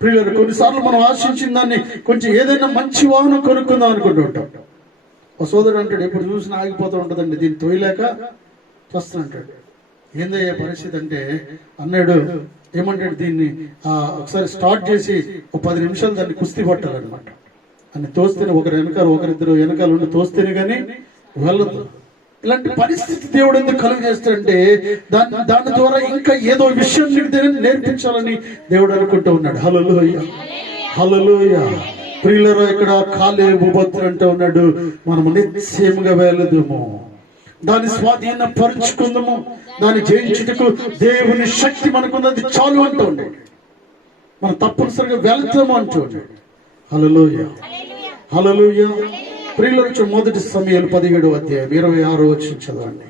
ప్రియులారా, కొన్నిసార్లు మనం ఆశించిన దాన్ని కొంచెం ఏదైనా మంచి వాహనం కొనుక్కుందాం అనుకుంటూ ఉంటాం. ఒక సోదరుడు అంటాడు, ఎప్పుడు చూసినా ఆగిపోతూ ఉంటుందండి, దీన్ని తోయలేక వస్తుంటాడు. ఏందయ్యే పరిస్థితి అంటే అన్నాడు, ఏమంటాడు, దీన్ని ఒకసారి స్టార్ట్ చేసి ఒక 10 నిమిషాలు దాన్ని కుస్తీ పట్టాలన్నమాట. అని తోస్తేనే ఒకరిద్దరు వెనకాల ఉండి తోస్తేనే కానీ వెళ్ళదు. ఇలాంటి పరిస్థితి దేవుడు ఎందుకు కలుగు చేస్తాడంటే దాని ద్వారా ఇంకా ఏదో విషయం నేర్పించాలని దేవుడు అనుకుంటూ ఉన్నాడు. హల్లెలూయా. హల్లెలూయా. ప్రియులారా, ఇక్కడ కాలేబు భక్తుడు అంటూ ఉన్నాడు, మనము నిశ్చయముగా వెళుదుము, దాన్ని స్వాధీనపరుచుకుందాము, దాన్ని జయించుటకు దేవుని శక్తి మనకున్నది చాలు అంటూ ఉన్నాడు. మనం తప్పనిసరిగా వెళ్తాము అంటూ ఉన్నాడు. హల్లెలూయా, హల్లెలూయా. ప్రియులారా, మొదటి సమూయేలు 17వ అధ్యాయం 26వ వచనం చదవండి.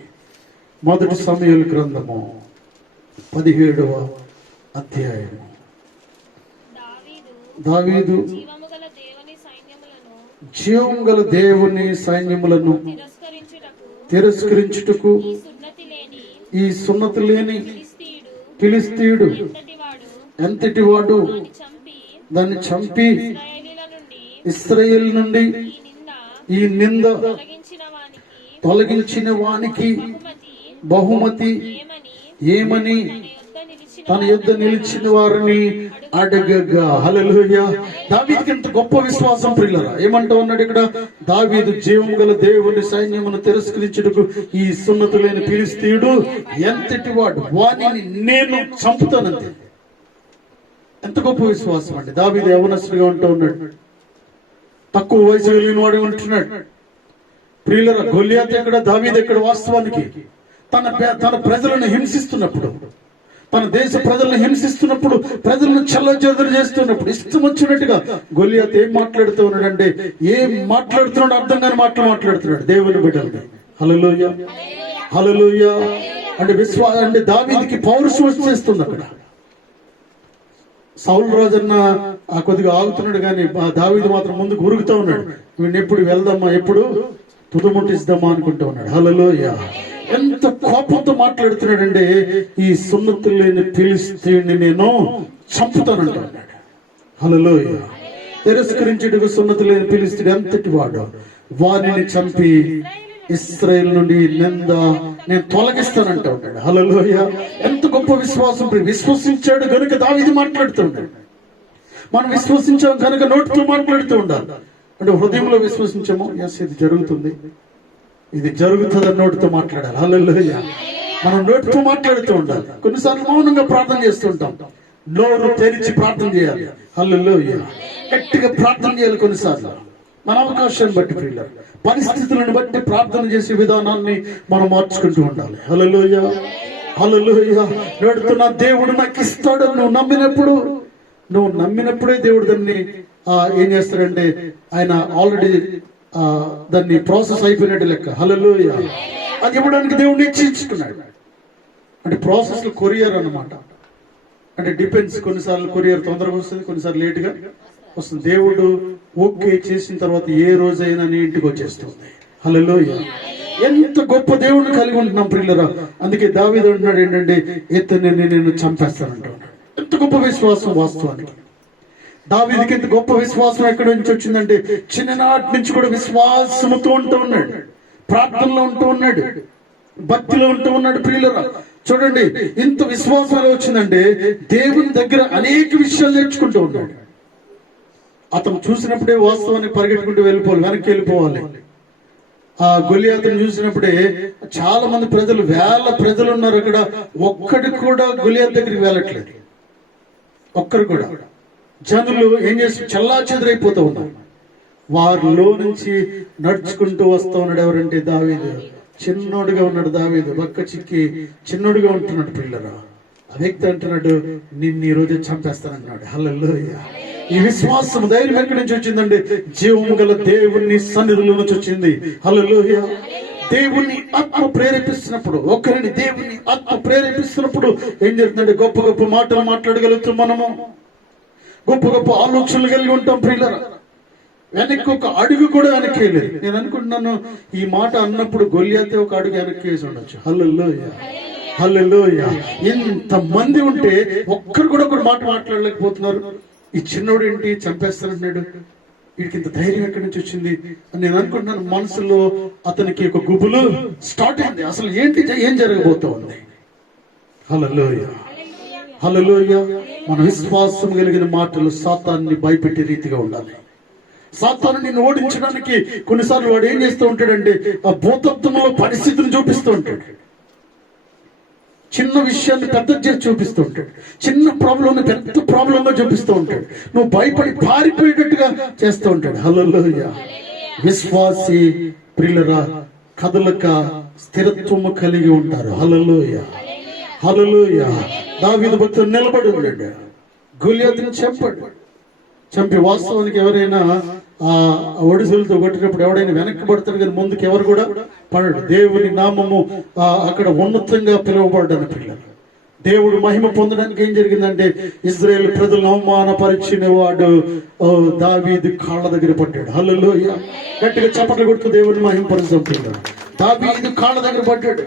మొదటి సమూయేలు గ్రంథము 17వ అధ్యాయం. దావీదు జీవం గల దేవుని సైన్యములను తిరస్కరించుటకు ఈ సున్నతి లేని ఫిలిష్తీయుడు ఎంతటి వాడు దాన్ని చంపి ఇశ్రాయేలు నుండి ఈ నింద తొలగించిన వానికి బహుమతి ఏమని తన యుద్ధ నిలిచిన వారిని అడగగా. హల్లెలూయా. దావీదుకి ఎంత గొప్ప విశ్వాసం ప్రియులారా. ఏమంటూ ఉన్నాడు ఇక్కడ? దావీదు జీవం గల దేవుని సైన్యమును తిరస్కరించుటకు ఈ సున్నతి లేని ఫిలిష్తీయుడు ఎంతటి వాడు, వానిని నేను చంపుతానంతే. ఎంత గొప్ప విశ్వాసం అండి. దావీదు యవనస్తుడిగా ఉంటూ ఉన్నాడు, తక్కువ వయసు కలిగిన వాడు ఉంటున్నాడు. ప్రియులారా, గొల్లియాతు ఎక్కడ, దావీదు ఎక్కడ? వాస్తవానికి తన ప్రజలను హింసిస్తున్నప్పుడు, తన దేశ ప్రజలను హింసిస్తున్నప్పుడు, ప్రజలను చెల్లచెదరు చేస్తున్నప్పుడు, ఇష్టం వచ్చినట్టుగా గొల్లియాతు ఏం మాట్లాడుతూ ఉన్నాడంటే, ఏం మాట్లాడుతున్నాడు అర్థం కాని మాటలు మాట్లాడుతున్నాడు దేవుని బిడ్డలు. హల్లెలూయా, హల్లెలూయా. అంటే దావీదుకి పౌరుషం వచ్చేస్తుంది అక్కడ. సౌలు రాజన్న కొద్దిగా ఆగుతున్నాడు, కానీ దావీదు మాత్రం ముందుకు ఉరుగుతూ ఉన్నాడు. వీడిని ఎప్పుడు వెళ్దామా, ఎప్పుడు తుదముట్టిస్తామా అనుకుంటూ ఉన్నాడు. హల్లెలూయా. ఎంత కోపంతో మాట్లాడుతున్నాడంటే, ఈ సున్నతి లేని ఫిలిష్తీయుడిని నేను చంపుతానంటూ ఉన్నాడు. హల్లెలూయా. తిరస్కరించుటకు సున్నతి లేని ఫిలిష్తీయుడు ఎంతటి వాడు, వారిని చంపి ఇశ్రాయేలు నుండి నింద నేను తొలగిస్తానంటూ ఉన్నాడు. హల్లెలూయా. ఎంత గొప్ప విశ్వాసం. విశ్వసించాడు కనుక దావీదు మాట్లాడుతూ ఉన్నాడు. మనం విశ్వసించాం కనుక నోటితో మాట్లాడుతూ ఉండాలి. అంటే హృదయంలో విశ్వసించాము, ఎస్ ఇది జరుగుతుంది, ఇది జరుగుతుంది అని నోటితో మాట్లాడాలి. హల్లెలూయా. మనం నోటితో మాట్లాడుతూ ఉండాలి. కొన్నిసార్లు మౌనంగా ప్రార్థన చేస్తూ ఉంటాం, నోరు తెరిచి ప్రార్థన చేయాలి. హల్లెలూయా. గట్టిగా ప్రార్థన చేయాలి. కొన్నిసార్లు మన అవకాశాన్ని బట్టి, ప్రియులారా, పరిస్థితులను బట్టి ప్రార్థన చేసే విధానాన్ని మనం మార్చుకుంటూ ఉండాలి. హల్లెలూయా, హల్లెలూయా. నడుతున్న దేవుడు నాకు ఇస్తాడు నువ్వు నమ్మినప్పుడే దేవుడు దాన్ని ఏం చేస్తాడంటే, ఆయన ఆల్రెడీ దాన్ని ప్రాసెస్ అయిపోయినట్టు లెక్క. హల్లెలూయా. అది ఇవ్వడానికి దేవుడు నిశ్చయించుకున్నాడు. అంటే ప్రాసెస్ లో కొరియర్ అన్నమాట. అంటే డిపెండ్స్. కొన్నిసార్లు కొరియర్ తొందరగా వస్తుంది, కొన్నిసార్లు లేటుగా వస్తుంది. దేవుడు ఓకే చేసిన తర్వాత ఏ రోజైనా నీ ఇంటికి వచ్చేస్తుంది. హల్లెలూయా. ఎంత గొప్ప దేవుడిని కలిగి ఉంటున్నాం ప్రియులారా. అందుకే దావీదు అంటున్నాడు ఏంటంటే, ఇతనిని నేను చంపేస్తానంటున్నాడు. ఎంత గొప్ప విశ్వాసం. వాస్తవానికి దావీదుకి ఎంత గొప్ప విశ్వాసం ఎక్కడి నుంచి వచ్చిందంటే, చిన్ననాటి నుంచి కూడా విశ్వాసముతో ఉంటూ ఉన్నాడు, ప్రార్థనలో ఉంటూ ఉన్నాడు, భక్తిలో ఉంటూ ఉన్నాడు. ప్రియులారా, చూడండి ఇంత విశ్వాసం ఎలా వచ్చిందంటే, దేవుని దగ్గర అనేక విషయాలు నేర్చుకుంటూ ఉన్నాడు. అతను చూసినప్పుడే వాస్తవానికి పరిగెట్టుకుంటూ వెళ్ళిపోవాలి, వెనక్కి వెళ్ళిపోవాలి. ఆ గొలియాతును చూసినప్పుడే చాలా మంది ప్రజలు, వేల ప్రజలు ఉన్నారు అక్కడ, ఒక్కడి కూడా గొలియాతు దగ్గరికి వెళ్ళట్లేదు. ఒక్కరు కూడా. జనులు ఏం చేసి చల్లా చెదరైపోతూ ఉన్నారు. వారిలో నుంచి నడుచుకుంటూ వస్తూ ఉన్నాడు. ఎవరంటే దావీదు. చిన్నోడుగా ఉన్నాడు దావీదు, బక్క చిక్కి చిన్నోడుగా ఉంటున్నాడు. పిల్లరా, ఆ వ్యక్తి అంటున్నాడు, నిన్ను ఈ రోజు చంపేస్తానన్నాడు. హల్లెలూయా. ఈ విశ్వాసం, ధైర్యం ఎక్కడి నుంచి వచ్చిందండి? జీవము గల దేవుని సన్నిధిలో నుంచి వచ్చింది. హల్లెలూయా. దేవుని ఆత్మ ప్రేరేపిస్తున్నప్పుడు, ఒకరిని దేవుని ఆత్మ ప్రేరేపిస్తున్నప్పుడు ఏం జరుగుతుందంటే, గొప్ప గొప్ప మాటలు మాట్లాడగలుగుతాం. మనము గొప్ప గొప్ప ఆలోచనలు కలిగి ఉంటాం. ప్రియులారా, వెనక్కి ఒక అడుగు కూడా వెనక్కి వేయలేదు. నేను అనుకుంటున్నాను, ఈ మాట అన్నప్పుడు గొల్లియాతే ఒక అడుగు వెనక్కి వేసి ఉండొచ్చు. హల్లెలూయా, హల్లెలూయా. ఇంత మంది ఉంటే ఒక్కరు కూడా ఒక మాట మాట్లాడలేకపోతున్నారు. ఈ చిన్నోడు ఏంటి చంపేస్తానంటున్నాడు, వీడికి ఇంత ధైర్యం ఎక్కడి నుంచి వచ్చింది అని నేను అనుకుంటున్నాను. మనసులో అతనికి ఒక గుబులు స్టార్ట్ అయింది. అసలు ఏం జరగబోతా ఉంది. హల్లెలూయా, హల్లెలూయా. మన విశ్వాసం కలిగిన మాటలు సాతాన్ని భయపెట్టే రీతిగా ఉండాలి. సాతాను నిన్ను ఓడించడానికి కొన్నిసార్లు వాడు ఏం చేస్తూ ఉంటాడంటే, ఆ భూతత్వంలో పరిస్థితిని చూపిస్తూ ఉంటాడు. చిన్న విషయాన్ని పెద్ద చేసి చూపిస్తూ ఉంటాడు, చిన్న ప్రాబ్లం పెద్ద ప్రాబ్లంగా చూపిస్తూ ఉంటాడు, నువ్వు భయపడి పారిపోయేటట్టుగా చేస్తూ ఉంటాడు. హల్లెలూయా. విశ్వాసి ప్రియులరా కదలక స్థిరత్వము కలిగి ఉంటారు. హల్లెలూయా, హల్లెలూయా. దావీదు భక్తుడు నిలబడి ఉన్నాడు, గొలియాతుని చంపి వాస్తవానికి ఎవరైనా ఆ ఒడిసెలతో కొట్టినప్పుడు ఎవడైనా వెనక్కి పడతాడు కానీ ముందుకు ఎవరు కూడా పడడు. దేవుని నామము అక్కడ ఉన్నతంగా పిలువబడ్డాను. పిల్లలు దేవుడు మహిమ పొందడానికి ఏం జరిగిందంటే ఇశ్రాయేలు ప్రజలను అవమానపరిచిన వాడు దావీదు కాళ్ళ దగ్గర పడ్డాడు. హల్లెలూయా. గట్టిగా చప్పట్లు కొడుతూ దేవుని మహిమపరుస్తాం. పిల్లలు దావీదు కాళ్ళ దగ్గర పడ్డాడు.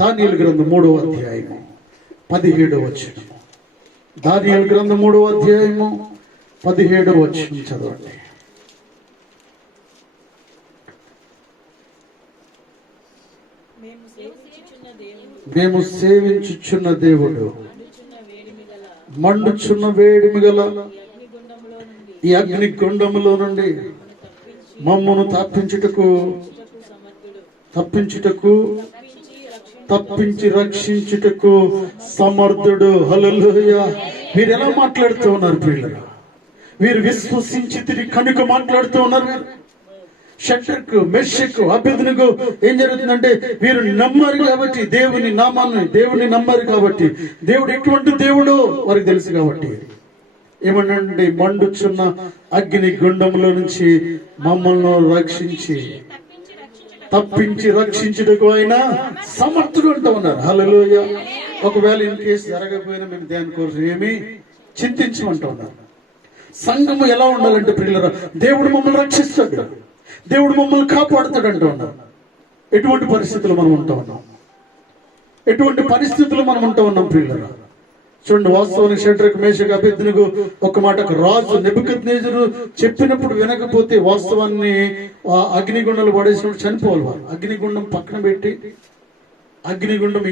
దానియేలు గ్రంథం 3వ అధ్యాయము 17వ వచనం. దానియేలు గ్రంథం 3వ అధ్యాయము 17వ వచనం చదవండి. మేము సేవించుచున్న దేవుడు మండుచున్న వేడిమి గల ఈ అగ్ని గుండములో నుండి మమ్మను తప్పించి రక్షించుటకు సమర్థుడు. హల్లెలూయా. వీరు ఎలా మాట్లాడుతూ ఉన్నారు ప్రియులారా? వీరు విశ్వసించి తిరిగి కనుక మాట్లాడుతూ ఉన్నారు. షడ్రకు మెషకు అబేద్నెగో ఏం జరుగుతుందంటే వీరు నమ్మారు కాబట్టి, దేవుని నామాన్ని దేవుని నమ్మారు కాబట్టి, దేవుడు ఎటువంటి దేవుడో వారికి తెలుసు కాబట్టి ఏమనండి, మండుచున్న అగ్ని గుండంలో నుంచి మమ్మల్ని తప్పించి రక్షించుటకు ఆయన సమర్థుడు అంటూ ఉన్నారు. హల్లెలూయా. ఒకవేళ ఇన్ కేసు జరగకపోయినా మేము దాని కోసం ఏమి చింతించమంటూ ఉన్నారు. సంఘము ఎలా ఉండాలంటే ప్రియులారా, దేవుడు మమ్మల్ని రక్షిస్తాడు, దేవుడు మమ్మల్ని కాపాడుతాడు అంటూ ఉన్నాం. ఎటువంటి పరిస్థితులు మనం ఉంటా ఉన్నాం ప్రియులారా? చూడండి, వాస్తవానికి షడ్రకు మేషకు అబేద్నెగో ఒక మాటకు రాజు నెబుకద్నెజరు చెప్పినప్పుడు వినకపోతే వాస్తవాన్ని అగ్నిగుండాలు పడేసినప్పుడు చనిపోవాలి వారు. అగ్నిగుండం పక్కన పెట్టి అగ్నిగుండం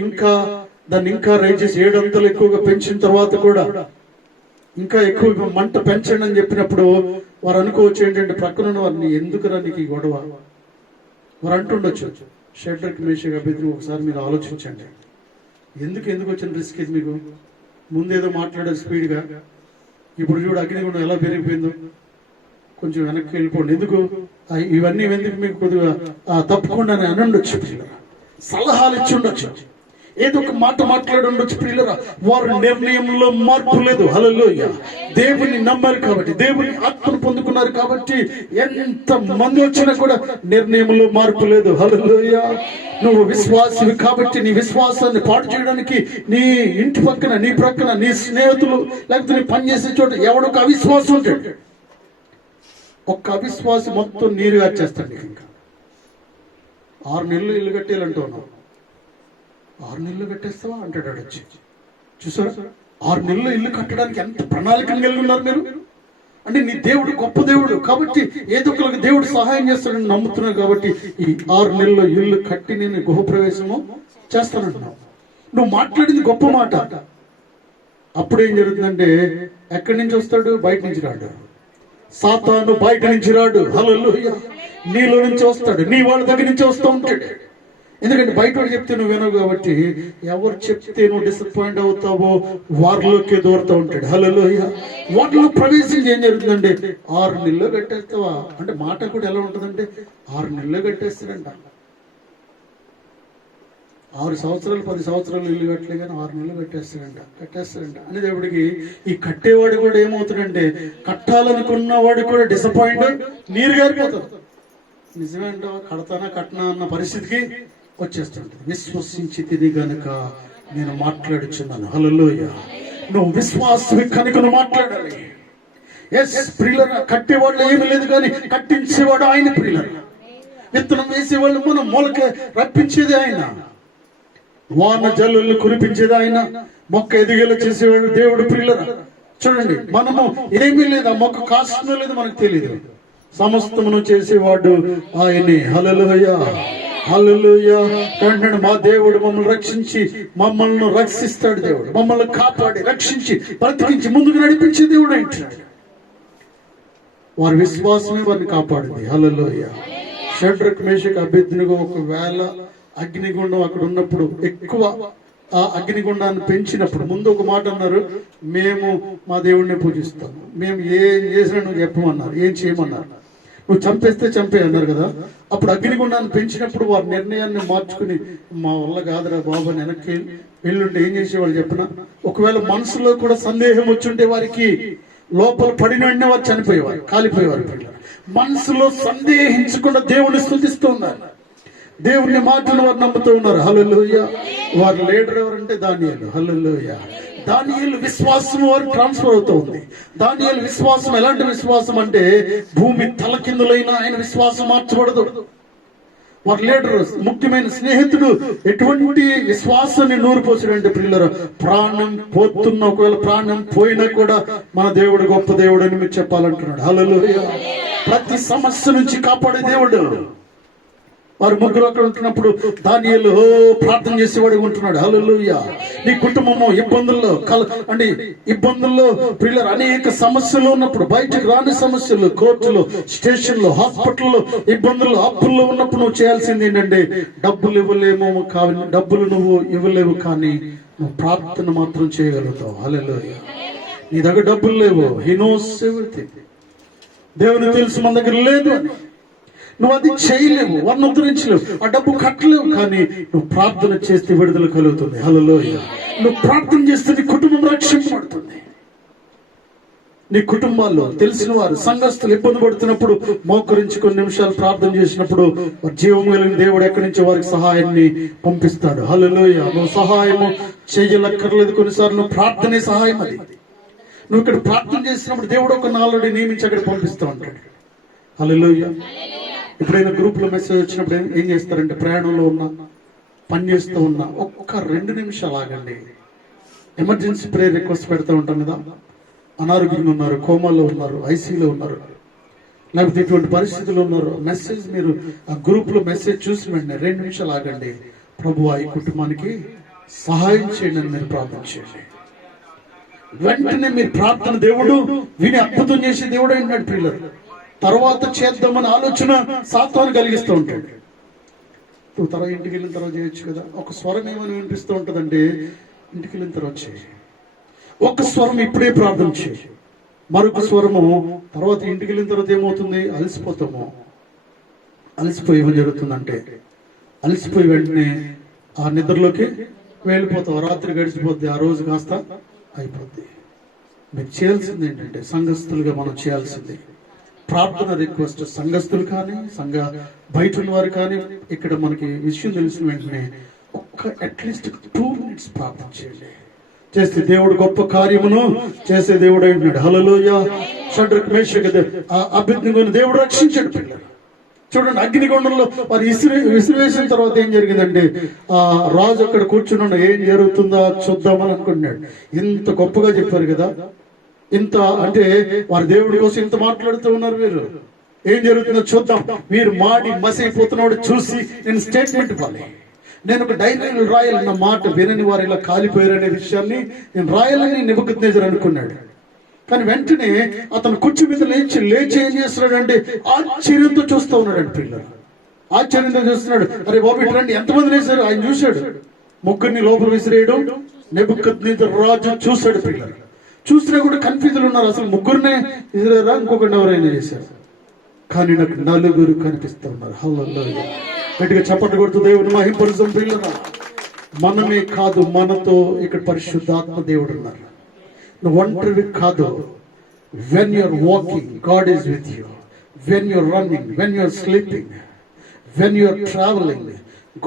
దాన్ని ఇంకా రైజ్ చేసి 7 అంతలు ఎక్కువగా పెంచిన తర్వాత కూడా ఇంకా ఎక్కువ మంట పెంచండి అని చెప్పినప్పుడు వారు అనుకోవచ్చు ఏంటంటే ప్రక్కన వారిని ఎందుకు నీకు గొడవ వారు అంటుండొచ్చు. షడ్రకు మేషకు అబేద్నెగో ఒకసారి మీరు ఆలోచించండి, ఎందుకు వచ్చిన రిస్క్ ఇది మీకు? ముందేదో మాట్లాడే స్పీడ్గా, ఇప్పుడు చూడు అగ్నిగుండం ఎలా పెరిగిపోయిందో, కొంచెం వెనక్కి వెళ్ళిపోండి, ఎందుకు ఇవన్నీ ఎందుకు మీకు కొద్దిగా తప్పకుండా అని ఉండొచ్చు. పిల్లరా సలహాలు ఇచ్చి ఉండొచ్చు, ఏదో ఒక మాట మాట్లాడి ఉండొచ్చు. పిల్లరా వారి నిర్ణయంలో మార్పు లేదు. హల్లెలూయా. దేవుని నమ్మారు కాబట్టి, దేవుని ఆత్మను పొందుకున్నారు కాబట్టి ఎంత మంది వచ్చినా కూడా నిర్ణయంలో మార్పు లేదు. హల్లెలూయా. నువ్వు విశ్వాసివి కాబట్టి నీ విశ్వాసాన్ని పాటు చేయడానికి నీ ఇంటి పక్కన, నీ ప్రక్కన, నీ స్నేహితులు, లేకపోతే నీ పనిచేసే చోట ఎవడొక అవిశ్వాసం ఉంటాడు. ఒక్క అవిశ్వాసి మొత్తం నీరు వచ్చేస్తాడు. ఇంకా 6 నెలలు ఇల్లు కట్టేయాలంటూ ఉన్నావు, 6 నెలలు కట్టేస్తావా అంటాడు వచ్చి. చూసారా, 6 నెలలు ఇల్లు కట్టడానికి ఎంత ప్రణాళికలు కలిగి ఉన్నారు మీరు. అంటే నీ దేవుడు గొప్ప దేవుడు కాబట్టి ఏదో ఒకరికి దేవుడు సహాయం చేస్తాడని నమ్ముతున్నావు కాబట్టి ఈ 6 నెలల్లో ఇల్లు కట్టి నేను గృహప్రవేశము చేస్తానంటున్నావు. నువ్వు మాట్లాడింది గొప్ప మాట. అప్పుడు ఏం జరుగుతుందంటే ఎక్కడి నుంచి వస్తాడు? బయట నుంచి రాడు. సాతాను బయట నుంచి రాడు. హల్లెలూయా. నీలో నుంచి వస్తాడు, నీ వాళ్ళ దగ్గర నుంచి వస్తూ ఉంటాడు. ఎందుకంటే బయట వాడు చెప్తే నువ్వు వినవు కాబట్టి, ఎవరు చెప్తే నువ్వు డిసప్పాయింట్ అవుతావో వారిలోకి దూరుతూ ఉంటాడు. హల్లెలూయా. వాటిలో ప్రవేశించి ఏం జరుగుతుందంటే 6 నెలలు కట్టేస్తావా అంటే మాట కూడా ఎలా ఉంటుందంటే 6 నెలలు కట్టేస్తాడంట. 6 సంవత్సరాలు 10 సంవత్సరాలు ఇల్లు కట్టలే కానీ 6 నెలలు కట్టేస్తాడంట అని దేవుడికి. ఈ కట్టేవాడు కూడా ఏమవుతాడంటే కట్టాలనుకున్న వాడు కూడా డిసప్పాయింట్, నీరు గారిపోతాడు. నిజమే అంటావా? కడతానా కట్టనా అన్న పరిస్థితికి వచ్చేస్తుంది. విశ్వసించి తిని గనుక నేను మాట్లాడుచున్నాను. హల్లెలూయా. నువ్వు విశ్వాసవి కనుక నువ్వు మాట్లాడాలి. ఎస్ ప్రియులరా, కట్టేవాళ్ళు ఏమీ లేదు కానీ కట్టించేవాడు ఆయన. ప్రియులరా, విత్తనం వేసేవాళ్ళు మనం మొలక రప్పించేది ఆయన, వాన జల్లులు కురిపించేది ఆయన, మొక్క ఎదిగేలా చేసేవాడు దేవుడు. ప్రియులరా చూడండి, మనము ఏమీ లేదు, ఆ మొక్క కాస్తుందో లేదో మనకు తెలియదు, సమస్తమును చేసేవాడు ఆయనే. హల్లెలూయా, హల్లెలూయా. అంటున్నాడు మా దేవుడు మమ్మల్ని రక్షించి మమ్మల్ని రక్షిస్తాడు. దేవుడు మమ్మల్ని కాపాడి రక్షించి బ్రతికించి ముందుకు నడిపించే దేవుడు అంటున్నాడు. వారి విశ్వాసమే వారిని కాపాడింది. హల్లెలూయా. షడ్రకు మేషకు అబేద్నెగో ఒకవేళ అగ్నిగుండం అక్కడ ఉన్నప్పుడు ఎక్కువ ఆ అగ్నిగుండాన్ని పెంచినప్పుడు ముందు ఒక మాట అన్నారు, మేము మా దేవుడిని పూజిస్తాము, మేము ఏం చేసినా నువ్వు చెప్పమన్నారు, ఏం చేయమన్నారు, నువ్వు చంపేస్తే చంపే అన్నారు కదా. అప్పుడు అగ్నిగుండాన్ని పెంచినప్పుడు వారి నిర్ణయాన్ని మార్చుకుని మా వల్ల కాదురా బాబు అని వెనక్కి వెళ్ళుంటే ఏం చేసేవాళ్ళు చెప్పిన, ఒకవేళ మనసులో కూడా సందేహం వచ్చుంటే వారికి లోపల పడిన వెంటనే వారు చనిపోయేవారు, కాలిపోయేవారు. మనసులో సందేహించకుండా దేవుని స్తుతిస్తూ ఉన్నారు, దేవుని మాటలు వారు నమ్ముతూ ఉన్నారు. హల్లెలూయా. వారి లీడర్ ఎవరంటే దానియేలు. హల్లెలూయా. దానియేలు విశ్వాసం వారు ట్రాన్స్ఫర్ అవుతూ ఉంది. దానియేలు విశ్వాసం ఎలాంటి విశ్వాసం అంటే భూమి తలకిందులైన ఆయన విశ్వాసం మార్చబడదు. వారి లీడర్ ముఖ్యమైన స్నేహితుడు ఎటువంటి విశ్వాసాన్ని నూరిపోసాడంటే పిల్లలు, ప్రాణం పోతున్న ఒకవేళ ప్రాణం పోయినా కూడా మన దేవుడు గొప్ప దేవుడు అని మీరు చెప్పాలంటున్నాడు. హల్లెలూయా. ప్రతి సమస్య నుంచి కాపాడే దేవుడు. వారు ముగ్గురు అక్కడ ఉంటున్నప్పుడు దానియేలు ప్రార్థన చేసేవాడు ఉంటున్నాడు. హల్లెలూయా. నీ కుటుంబము ఇబ్బందుల్లో పిల్లలు అనేక సమస్యలు ఉన్నప్పుడు, బయటకు రాని సమస్యలు, కోర్టులో, స్టేషన్లో, హాస్పిటల్లో, ఇబ్బందులు, అప్పుల్లో ఉన్నప్పుడు నువ్వు చేయాల్సింది ఏంటంటే డబ్బులు ఇవ్వలేమో కానీ, డబ్బులు నువ్వు ఇవ్వలేవు కానీ నువ్వు ప్రార్థన మాత్రం చేయగలుగుతావు. హల్లెలూయా. నీ దగ్గర డబ్బులు లేవు, హీ నోస్ ఎవ్రీథింగ్. దేవుని తెలుసు మన దగ్గర లేదు అని. నువ్వు అది చేయలేవు, వారిని ఉద్ధరించలేవు, ఆ డబ్బు కట్టలేవు, కానీ నువ్వు ప్రార్థన చేస్తే విడుదల కలుగుతుంది. హల్లెలూయా. నువ్వు ప్రార్థన చేస్తే నీ కుటుంబం రక్షించబడుతుంది. నీ కుటుంబాల్లో తెలిసిన వారు సంఘస్థులు ఇబ్బంది పడుతున్నప్పుడు మోకరించి కొన్ని నిమిషాలు ప్రార్థన చేసినప్పుడు జీవం కలిగిన దేవుడు ఎక్కడి నుంచి వారికి సహాయాన్ని పంపిస్తాడు. హల్లెలూయా. నువ్వు సహాయము చేయలక్కర్లేదు, కొన్నిసార్లు నువ్వు ప్రార్థనే సహాయం. అది నువ్వు ఇక్కడ ప్రార్థన చేసినప్పుడు దేవుడు ఒక ఆల్రెడీ నియమించి అక్కడ పంపిస్తూ ఉంటాడు. హల్లెలూయా. ఎప్పుడైనా గ్రూప్ లో మెసేజ్ వచ్చినప్పుడు ఏం చేస్తారంటే, ప్రయాణంలో ఉన్నా, పని చేస్తూ ఉన్నా, ఒక్క 2 నిమిషాలు ఆగండి. ఎమర్జెన్సీ ప్రేయర్ రిక్వెస్ట్ పెడతా ఉంటాం కదా. అనారోగ్యంగా ఉన్నారు, కోమాలో ఉన్నారు, ఐసీలో ఉన్నారు, లేకపోతే ఇటువంటి పరిస్థితులు ఉన్నారు, మెసేజ్ మీరు ఆ గ్రూప్ లో మెసేజ్ చూసి వెంటనే 2 నిమిషాలు ఆగండి. ప్రభువా ఈ కుటుంబానికి సహాయం చేయండి అని మీరు ప్రార్థన చేయండి. వెంటనే మీరు ప్రార్థన దేవుడు విని అద్భుతం చేసే దేవుడు ఏంటంటే పిల్లలు తర్వాత చేద్దామని ఆలోచన సాతాను కలిగిస్తూ ఉంటాడు. నువ్వు తర్వాత ఇంటికి వెళ్ళిన తర్వాత చేయొచ్చు కదా. ఒక స్వరం ఏమని వినిపిస్తూ ఉంటుందంటే, ఇంటికి వెళ్ళిన తర్వాత చేయి. ఒక స్వరం ఇప్పుడే ప్రార్థన చేయి, మరొక స్వరము తర్వాత ఇంటికి వెళ్ళిన తర్వాత ఏమవుతుంది, అలసిపోతాము. అలసిపోయి ఏమని జరుగుతుందంటే, అలసిపోయి వెంటనే ఆ నిద్రలోకి వెళ్ళిపోతావు. రాత్రి గడిచిపోద్ది, ఆ రోజు కాస్త అయిపోద్ది. మీరు చేయాల్సింది ఏంటంటే, సంఘస్థులుగా మనం చేయాల్సింది ప్రార్థన రిక్వెస్ట్. సంఘస్థులు కానీ బయట ఉన్న వారు కానీ ఇక్కడ మనకి విషయం తెలిసిన వెంటనే అట్లీస్ట్ 2 minutes ప్రార్థన చేయండి. చేస్తే దేవుడు గొప్ప కార్యమును చేసే దేవుడు అంటున్నాడు. హల్లెలూయా. షడ్రక్ మేషక్ అబేద్నెగోను దేవుడు రక్షించాడు పిల్లలు. చూడండి, అగ్నిగుండంలో వారు విసిరివేసిన తర్వాత ఏం జరిగిందంటే, ఆ రాజు అక్కడ కూర్చున్నాడు, ఏం జరుగుతుందో చూద్దామని అనుకున్నాడు. ఇంత గొప్పగా చెప్పారు కదా, ఇంత అంటే వారి దేవుడి కోసం ఇంత మాట్లాడుతూ ఉన్నారు. మీరు ఏం జరుగుతుందో చూద్దాం, మీరు మాడి మసైపోతున్నాడు చూసి నేను స్టేట్మెంట్ ఇవ్వాలి, నేను ఒక డైరీలు రాయాలన్న మాట వినని వారు ఇలా కాలిపోయారు అనే విషయాన్ని నేను రాయాలని నెబుకద్నెజర్ అనుకున్నాడు. కానీ వెంటనే అతను కుర్చీ మీద లేచి ఏం చేస్తున్నాడంటే ఆశ్చర్యంతో చూస్తూ ఉన్నాడు. పిల్లలు ఆశ్చర్యంతో చూస్తున్నాడు. అరే బాబు ఇటు రండి, ఎంతమంది వేశారు. ఆయన చూశాడు, 3 లోపల విసిరేయడం నెబుకద్నెజర్ రాజు చూశాడు. పిల్లలు చూసినా కూడా కన్ఫ్యూజన్ ఉన్నారు, అసలు 3 విసిరారా ఇంకొకటి ఎవరైనా చేశారు. కానీ నాకు 4 కనిపిస్తూ ఉన్నారు. హల్లెలూయా. గట్టిగా చప్పట్లు కొడుతూ దేవుని మహింపరుస్తాం. పిల్లరా, మనమే కాదు, మనతో ఇక్కడ పరిశుద్ధాత్మ దేవుడు ఉన్నారు. నువ్వు ఒంటరివి కాదు. When you're walking, God is with you. When you're running, when you're sleeping, when you're travelling,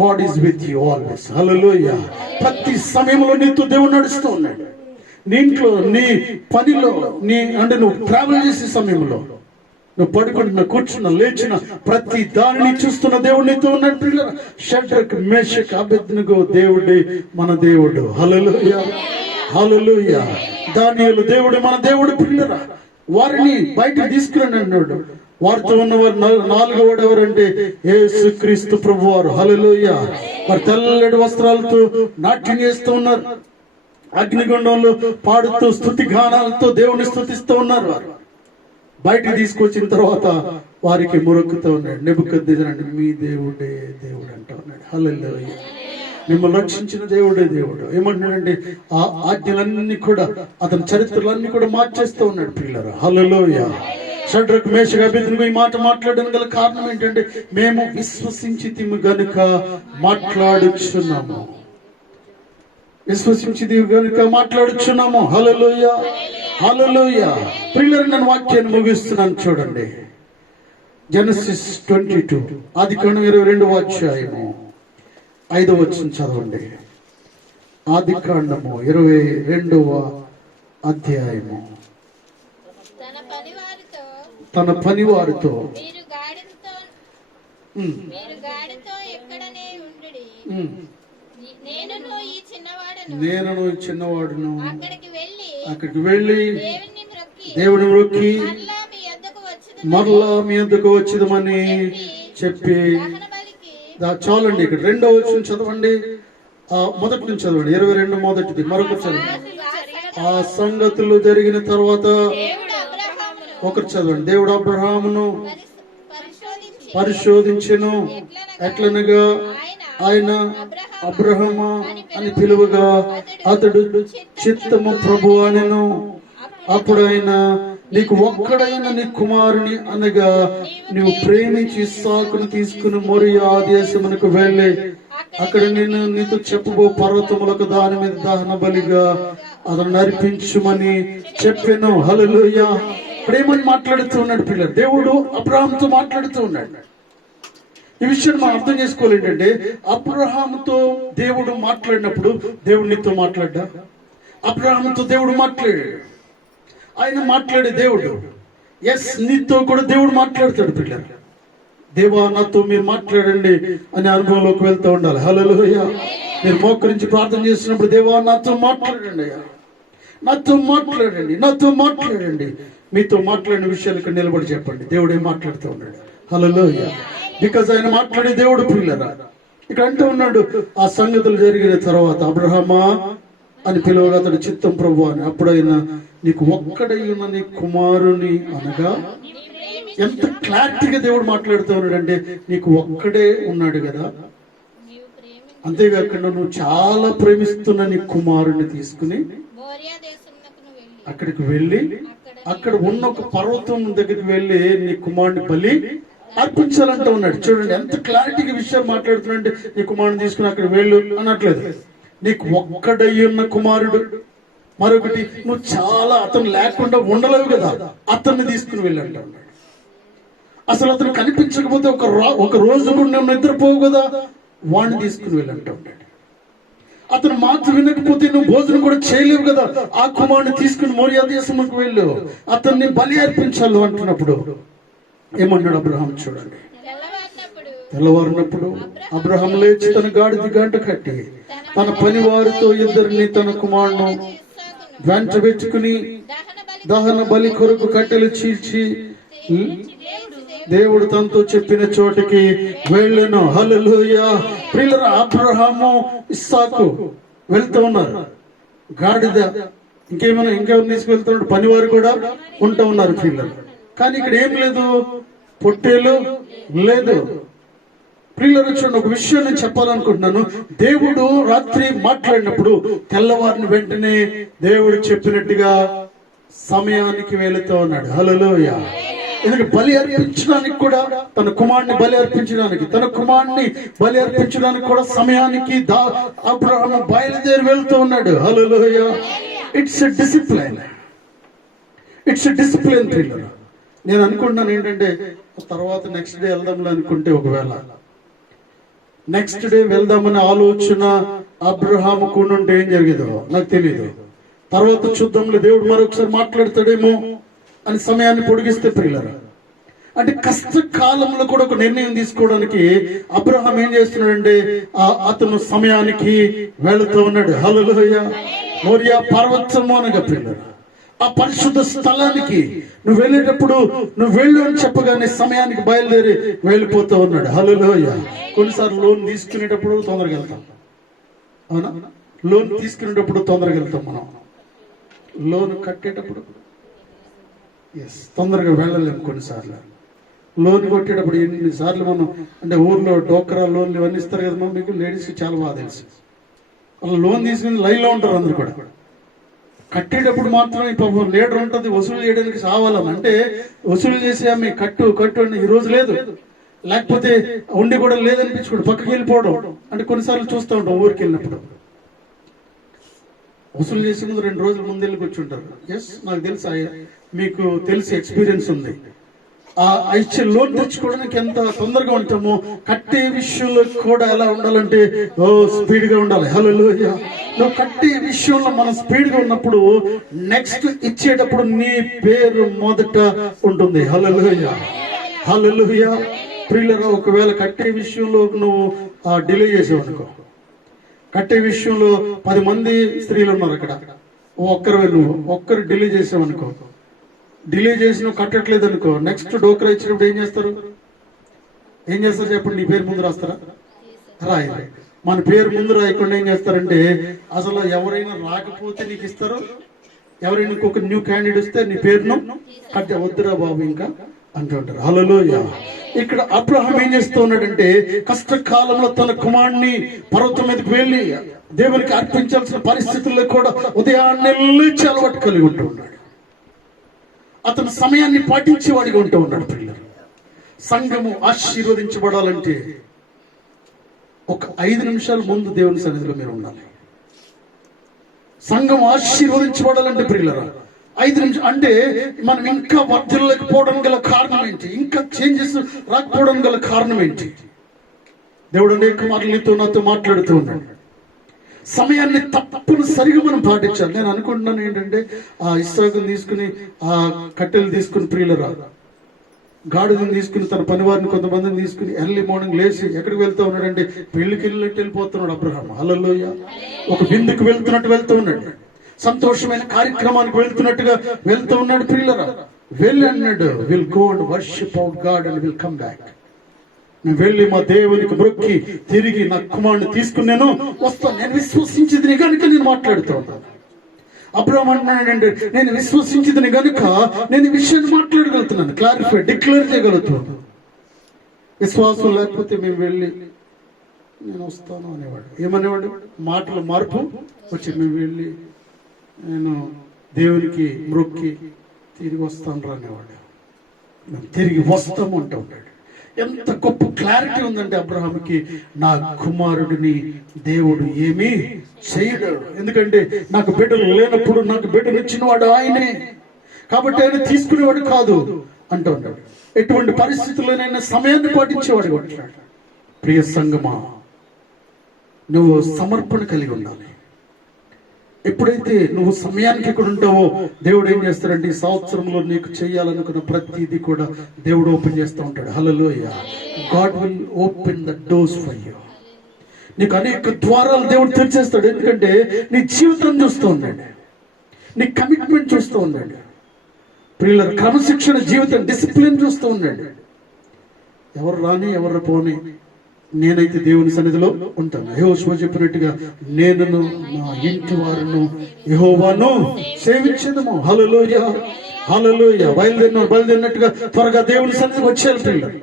God is with you always. Hallelujah. ప్రతి సమయంలో నీతో దేవుడు నడుస్తూ ఉన్నాడు. నీ ఇంట్లో, నీ పనిలో, అంటే నువ్వు ట్రావెల్ చేసే సమయంలో, నువ్వు పడుకుంటున్న, కూర్చున్న, లేచిన ప్రతి దానిని చూస్తున్న దేవుడు నీతో ఉన్నాడు. పిల్లలు షడ్రక్ మేషక్ అబేద్నెగో దేవుడే మన దేవుడు. హల్లెలూయా. హల్లెలూయా. దానియేలు దేవుడు మన దేవుడు. పిల్లరా, వారిని బయటకు తీసుకురండి అన్నాడు. వారితో ఉన్నవారు 4వ ఎవరంటే యేసుక్రీస్తు ప్రభువారు. హల్లెలూయా. వారు తెల్లటి వస్త్రాలతో నాట్యం చేస్తూ ఉన్నారు. అగ్నిగుండంలో పాడుతూ స్తుతి గానాలతో దేవుని స్తుతిస్తూ ఉన్నారు. వారు బయటికి తీసుకొచ్చిన తర్వాత వారికి మొరక్కుతూ ఉన్నాడు. నెబుకద్నెజర్ అంటే మీ దేవుడే దేవుడు అంటూ ఉన్నాడు. హల్లెలూయా. మిమ్మల్ని రక్షించిన దేవుడే దేవుడు. ఏమంటున్నాడంటే ఆ ఆజ్ఞలన్నీ కూడా అతని చరిత్రలన్నీ కూడా మార్చేస్తూ ఉన్నాడు పిల్లలు. హల్లెలూయా. షడ్రకు మేషకు అబేద్నెగో ఈ మాట మాట్లాడడం గల కారణం ఏంటంటే మేము విశ్వసించితిమి గనుక మాట్లాడుచున్నాము. విశ్వసించితిమి గనుక మాట్లాడుచున్నాము. హల్లెలూయా, హల్లెలూయా. పిల్లలు, నేను వాక్యాన్ని ముగిస్తున్నాను. చూడండి, జెనసిస్ 22, ఆదికాండం 22వ అధ్యాయము 5వ వచనం చదవండి. ఆదికాండము 22వ అధ్యాయము. తన పనివారితో నేనును ఈ చిన్నవాడును అక్కడికి వెళ్ళి దేవుని మొక్కి మరలా మీ యొద్దకు వచ్చిదమని చెప్పి. చాలండి. ఇక్కడ 2వ వచనం చదవండి. మొదటి నుంచి చదవండి. 22 మొదటిది మరొకటి చదవండి. ఆ సంగతులు జరిగిన తర్వాత ఒకటి చదవండి. దేవుడు అబ్రహామును పరిశోధించెను, ఎట్లనగా ఆయన అబ్రహమా అని పిలువగా అతడు చిత్తము ప్రభువా అనెను. అప్పుడు ఆయన, నీకు ఒక్కడైన నీ కుమారుని అనగా నీవు ప్రేమించి ఇస్సాకును తీసుకుని మోరియా దేశమునకు వెళ్ళి అక్కడ నేను నీతో చెప్పబో పర్వతములకు దాని మీద దహన బలిగా అతను అర్పించుమని చెప్పెను. హల్లెలూయా. ప్రేమని మాట్లాడుతూ ఉన్నాడు పిల్లలు. దేవుడు అబ్రహాముతో మాట్లాడుతూ ఉన్నాడు. ఈ విషయం మనం అర్థం చేసుకోవాలి. ఏంటంటే అబ్రహాముతో దేవుడు మాట్లాడినప్పుడు దేవుడు నీతో మాట్లాడ్డా? అబ్రహాముతో దేవుడు మాట్లాడాడు. ఆయన మాట్లాడే దేవుడు. ఎస్, నీతో కూడా దేవుడు మాట్లాడతాడు పిల్లలు. దేవా నాతో మీరు మాట్లాడండి అనే అనుభవంలోకి వెళ్తూ ఉండాలి. హల్లెలూయా. మీరు మోకరించి ప్రార్థన చేస్తున్నప్పుడు దేవా నాతో మాట్లాడండి, నాతో మాట్లాడండి, నాతో మాట్లాడండి. మీతో మాట్లాడిన విషయాలు ఇక్కడ నిలబడి చెప్పండి. దేవుడే మాట్లాడుతూ ఉన్నాడు. హల్లెలూయా. బికాజ్ ఆయన మాట్లాడే దేవుడు పిల్లరా. ఇక్కడ అంటూ ఉన్నాడు, ఆ సంగతులు జరిగిన తర్వాత అబ్రహమా అని పిలువగా అతడు చిత్తం ప్రభు అని. అప్పుడైనా నీకు ఒక్కడై ఉన్న నీ కుమారుని అనగా, ఎంత క్లారిటీగా దేవుడు మాట్లాడుతూ ఉన్నాడంటే నీకు ఒక్కడే ఉన్నాడు కదా, అంతేకాకుండా నువ్వు చాలా ప్రేమిస్తున్న నీ కుమారుని తీసుకుని అక్కడికి వెళ్ళి అక్కడ ఉన్న ఒక పర్వతం దగ్గరికి వెళ్ళి నీ కుమారుని బలి అర్పించాలంటూ ఉన్నాడు. చూడండి ఎంత క్లారిటీగా విషయాలు మాట్లాడుతున్నాడంటే నీ కుమారుని తీసుకుని అక్కడ వెళ్ళు అనట్లేదు. నీకు ఒక్కడై ఉన్న కుమారుడు. మరొకటి, నువ్వు చాలా అతను లేకుండా ఉండలేవు కదా, అతన్ని తీసుకుని వెళ్ళంటూ ఉన్నాడు. అసలు అతను కనిపించకపోతే ఒక రోజు కూడా నువ్వు నిద్రపోవు కదా, వాడిని తీసుకుని వెళ్ళంటూ ఉన్నాడు. అతను మాట వినకపోతే నువ్వు భోజనం కూడా చేయలేవు కదా, ఆ కుమారుని తీసుకుని మోరియా దేశంలోకి వెళ్ళు, అతన్ని బలి అర్పించాలి అంటున్నప్పుడు ఏమన్నాడు అబ్రహాం? చూడండి, తెల్లవారినప్పుడు అబ్రహాం లేచి తన గాడిద గంట కట్టి తన పని వారితో ఇద్దరిని తన కుమారును వెంట పెట్టుకుని దహన బలి కొరకు కట్టెలు చీల్చి దేవుడు తనతో చెప్పిన చోటికి వెళ్ళెను. హల్లెలూయా. ప్రియులారా, అబ్రహాము ఇస్సాకు వెళ్తూ ఉన్నారు. గాడిద ఇంకేమైనా తీసుకువెళ్తున్నాడు. పనివారు కూడా ఉంటూ ఉన్నారు పిల్లలు. కానీ ఇక్కడ ఏం లేదు, పొట్టేలు లేదు. ప్రియులారా చూడండి, ఒక విషయం నేను చెప్పాలనుకుంటున్నాను. దేవుడు రాత్రి మాట్లాడినప్పుడు తెల్లవారిని వెంటనే దేవుడు చెప్పినట్టుగా సమయానికి వెళుతూ ఉన్నాడు. హల్లెలూయా. ఎందుకంటే బలి అర్పించడానికి కూడా, తన కుమారుని బలి అర్పించడానికి, తన కుమారుని బలి అర్పించడానికి కూడా సమయానికి అబ్రహాము బయలుదేరి వెళ్తూ ఉన్నాడు. Hallelujah. It's a discipline, it's a discipline పిల్లలు. నేను అనుకుంటున్నాను ఏంటంటే తర్వాత నెక్స్ట్ డే వెళ్దాంలే అనుకుంటే, ఒకవేళ నెక్స్ట్ డే వెళ్దామనే ఆలోచన అబ్రహాముకు ఉంటే ఏం జరిగేదో నాకు తెలియదు. తర్వాత చూద్దాంలే, దేవుడు మరొకసారి మాట్లాడతాడేమో అని సమయాన్ని పొడిగిస్తే ప్రియులారా, అంటే కష్టకాలంలో కూడా ఒక నిర్ణయం తీసుకోవడానికి అబ్రహాం ఏం చేస్తున్నాడంటే అతను సమయానికి వెళుతూ ఉన్నాడు. హల్లెలూయా. మోరియా పర్వతము అనగా ప్రియులారా, ఆ పరిశుద్ధ స్థలానికి నువ్వు వెళ్ళేటప్పుడు నువ్వు వెళ్ళు అని చెప్పగానే సమయానికి బయలుదేరి వెళ్ళిపోతూ ఉన్నాడు. హల్లెలూయా. కొన్నిసార్లు లోన్ తీసుకునేటప్పుడు తొందరగా వెళ్తాం, అవునా? లోన్ తీసుకునేటప్పుడు తొందరగా వెళ్తాం మనం. లోన్ కట్టేటప్పుడు తొందరగా వెళ్ళలేము కొన్నిసార్లు. లోన్ కొట్టేటప్పుడు ఎన్నిసార్లు మనం అంటే ఊర్లో డోక్రా లోన్లు ఇవన్నీ ఇస్తారు కదా మీకు లేడీస్కి చాలా బాగా తెలుసు. వాళ్ళు లోన్ తీసుకుని లైన్లో ఉంటారు అందరు కూడా. కట్టేటప్పుడు మాత్రం పాపం లీడర్ ఉంటుంది వసూలు చేయడానికి సావాలని, అంటే వసూలు చేసి ఆమె కట్టు కట్టు అని ఈ రోజు లేదు, లేకపోతే ఉండి కూడా లేదనిపించుకోండి పక్కకి వెళ్ళిపోవడం. అంటే కొన్నిసార్లు చూస్తూ ఉంటాం ఊరికి వెళ్ళినప్పుడు వసూలు చేసే ముందు 2 రోజుల ముందు వెళ్ళి కూర్చుంటారు. ఎస్, నాకు తెలుసు, మీకు తెలిసి ఎక్స్పీరియన్స్ ఉంది. ఆ ఇచ్చే లోన్ తెచ్చుకోవడానికి ఎంత తొందరగా ఉంటామో కట్టే విషయంలో కూడా ఎలా ఉండాలంటే స్పీడ్ గా ఉండాలి. హల్లెలూయా. నువ్వు కట్టే విషయంలో మనం స్పీడ్ గా ఉన్నప్పుడు నెక్స్ట్ ఇచ్చేటప్పుడు నీ పేరు మొదట ఉంటుంది. హల్లెలూయా, హల్లెలూయా. ప్రియులారా, ఒకవేళ కట్టే విషయంలో నువ్వు డిలే చేసావు అనుకో, కట్టే విషయంలో 10 మంది స్త్రీలు ఉన్నారు అక్కడ, ఒక్కరు డిలే చేసావు అనుకో, డిలే చేసి నువ్వు కట్టట్లేదు అనుకో, నెక్స్ట్ డోక్రా ఇచ్చినప్పుడు ఏం చేస్తారు చెప్పండి? నీ పేరు ముందు రాస్తారా? రాయి. మన పేరు ముందు రాయకుండా ఏం చేస్తారంటే అసలు ఎవరైనా రాకపోతే నీకు ఇస్తారు, ఎవరైనా ఇంకొక న్యూ క్యాండిడేట్ వస్తే నీ పేరును కట్టే వద్దురా బాబు ఇంకా అంటూ ఉంటారు. హల్లెలూయా. ఇక్కడ అబ్రహాం ఏం చేస్తూ ఉన్నాడంటే కష్టకాలంలో తన కుమారుణ్ణి పర్వతం మీదకి వెళ్ళి దేవునికి అర్పించాల్సిన పరిస్థితుల్లో కూడా ఉదయాన్నే లేచి అలవాటు కలిగి ఉంటూ ఉన్నాడు. అతను సమయాన్ని పాటించేవాడిగా ఉంటూ ఉన్నాడు. పిల్లలు, సంఘము ఆశీర్వదించబడాలంటే ఒక 5 నిమిషాల ముందు దేవుని సన్నిధిలో మీరు ఉండాలి. సంఘం ఆశీర్వదించబడాలంటే ప్రియులరా 5 నిమిషాలు అంటే మనం ఇంకా వర్ధిల్లలేకపోవడం గల కారణం ఏంటి? ఇంకా చేంజెస్ రాకపోవడం గల కారణం ఏంటి? దేవుడు అనేక మాటలు నీతో నాతో మాట్లాడుతూ ఉన్నాడు. సమయాన్ని తప్పనిసరిగా మనం పాటించాలి. నేను అనుకుంటున్నాను ఏంటంటే ఆ ఇస్సాకుని తీసుకుని ఆ కట్టెలు తీసుకుని ప్రియులరా గాడిదని తీసుకుని తన పనివారిని కొంతమందిని తీసుకుని ఎర్లీ మార్నింగ్ లేచి ఎక్కడికి వెళ్తూ ఉన్నాడంటే పెళ్లికి వెళ్ళిపోతున్నాడు అబ్రహాం. హల్లెలూయా. ఒక విందుకు వెళ్తూ ఉన్నాడు, సంతోషమైన కార్యక్రమానికి వెళ్తున్నట్టుగా వెళ్తూ ఉన్నాడు. ప్రియులరా వెళ్ళి అన్నాడు, will go and worship out God and will come back. నేను వెళ్ళి మా దేవునికి మొక్కి తిరిగి నా కుమారుని తీసుకున్నాను వస్తాను. నేను విశ్వసించింది కనుక నేను మాట్లాడుతూ ఉన్నాను. అబ్రహాం అంటున్నాడంటే నేను విశ్వసించింది కనుక నేను ఈ విషయాన్ని మాట్లాడగలుగుతున్నాను, క్లారిఫై డిక్లేర్ చేయగలుగుతున్నాను. విశ్వాసం లేకపోతే మేము వెళ్ళి నేను వస్తాను అనేవాడు. ఏమనేవాడు? మాటల మార్పు వచ్చి మేము వెళ్ళి నేను దేవునికి మొక్కి తిరిగి వస్తాను అనేవాడు. మేము తిరిగి వస్తాము అంటూ ఉంటాడు. ఎంత గొప్ప క్లారిటీ ఉందంటే అబ్రహాంకి, నా కుమారుడిని దేవుడు ఏమీ చేయడు, ఎందుకంటే నాకు బిడ్డలు లేనప్పుడు నాకు బిడ్డనిచ్చిన వాడు ఆయనే, కాబట్టి ఆయన తీసుకునేవాడు కాదు అంటూ ఉంటాడు. ఎటువంటి పరిస్థితుల్లోనైనా సమయాన్ని పాటించేవాడు అంటున్నాడు. ప్రియ సంగమా, నువ్వు సమర్పణ కలిగి ఉండాలి. ఎప్పుడైతే నువ్వు సమయానికి ఇక్కడ ఉంటావో దేవుడు ఏం చేస్తాడంటే ఈ సంవత్సరంలో నీకు చేయాలనుకున్న ప్రతిదీ కూడా దేవుడు ఓపెన్ చేస్తూ ఉంటాడు. Hallelujah. God will open the doors for you. నీకు అనేక ద్వారాలు దేవుడు తెరిచేస్తాడు. ఎందుకంటే నీ జీవితం చూస్తూ ఉన్నాడు, నీ కమిట్మెంట్ చూస్తూ ఉన్నాడు, ప్రియుల క్రమశిక్షణ జీవితం డిసిప్లిన్ చూస్తూ ఉన్నాడు. ఎవరు రాని ఎవరు పోని నేనైతే దేవుని సన్నిధిలో ఉంటాను. యెహోషువ చెప్పినట్టుగా నేనును నా ఇంటి వారును యెహోవాను సేవించేదము. హల్లెలూయా, హల్లెలూయా. బయలుదేరినట్టుగా త్వరగా దేవుని సన్నిధికి వచ్చేయాలి పిల్లలు.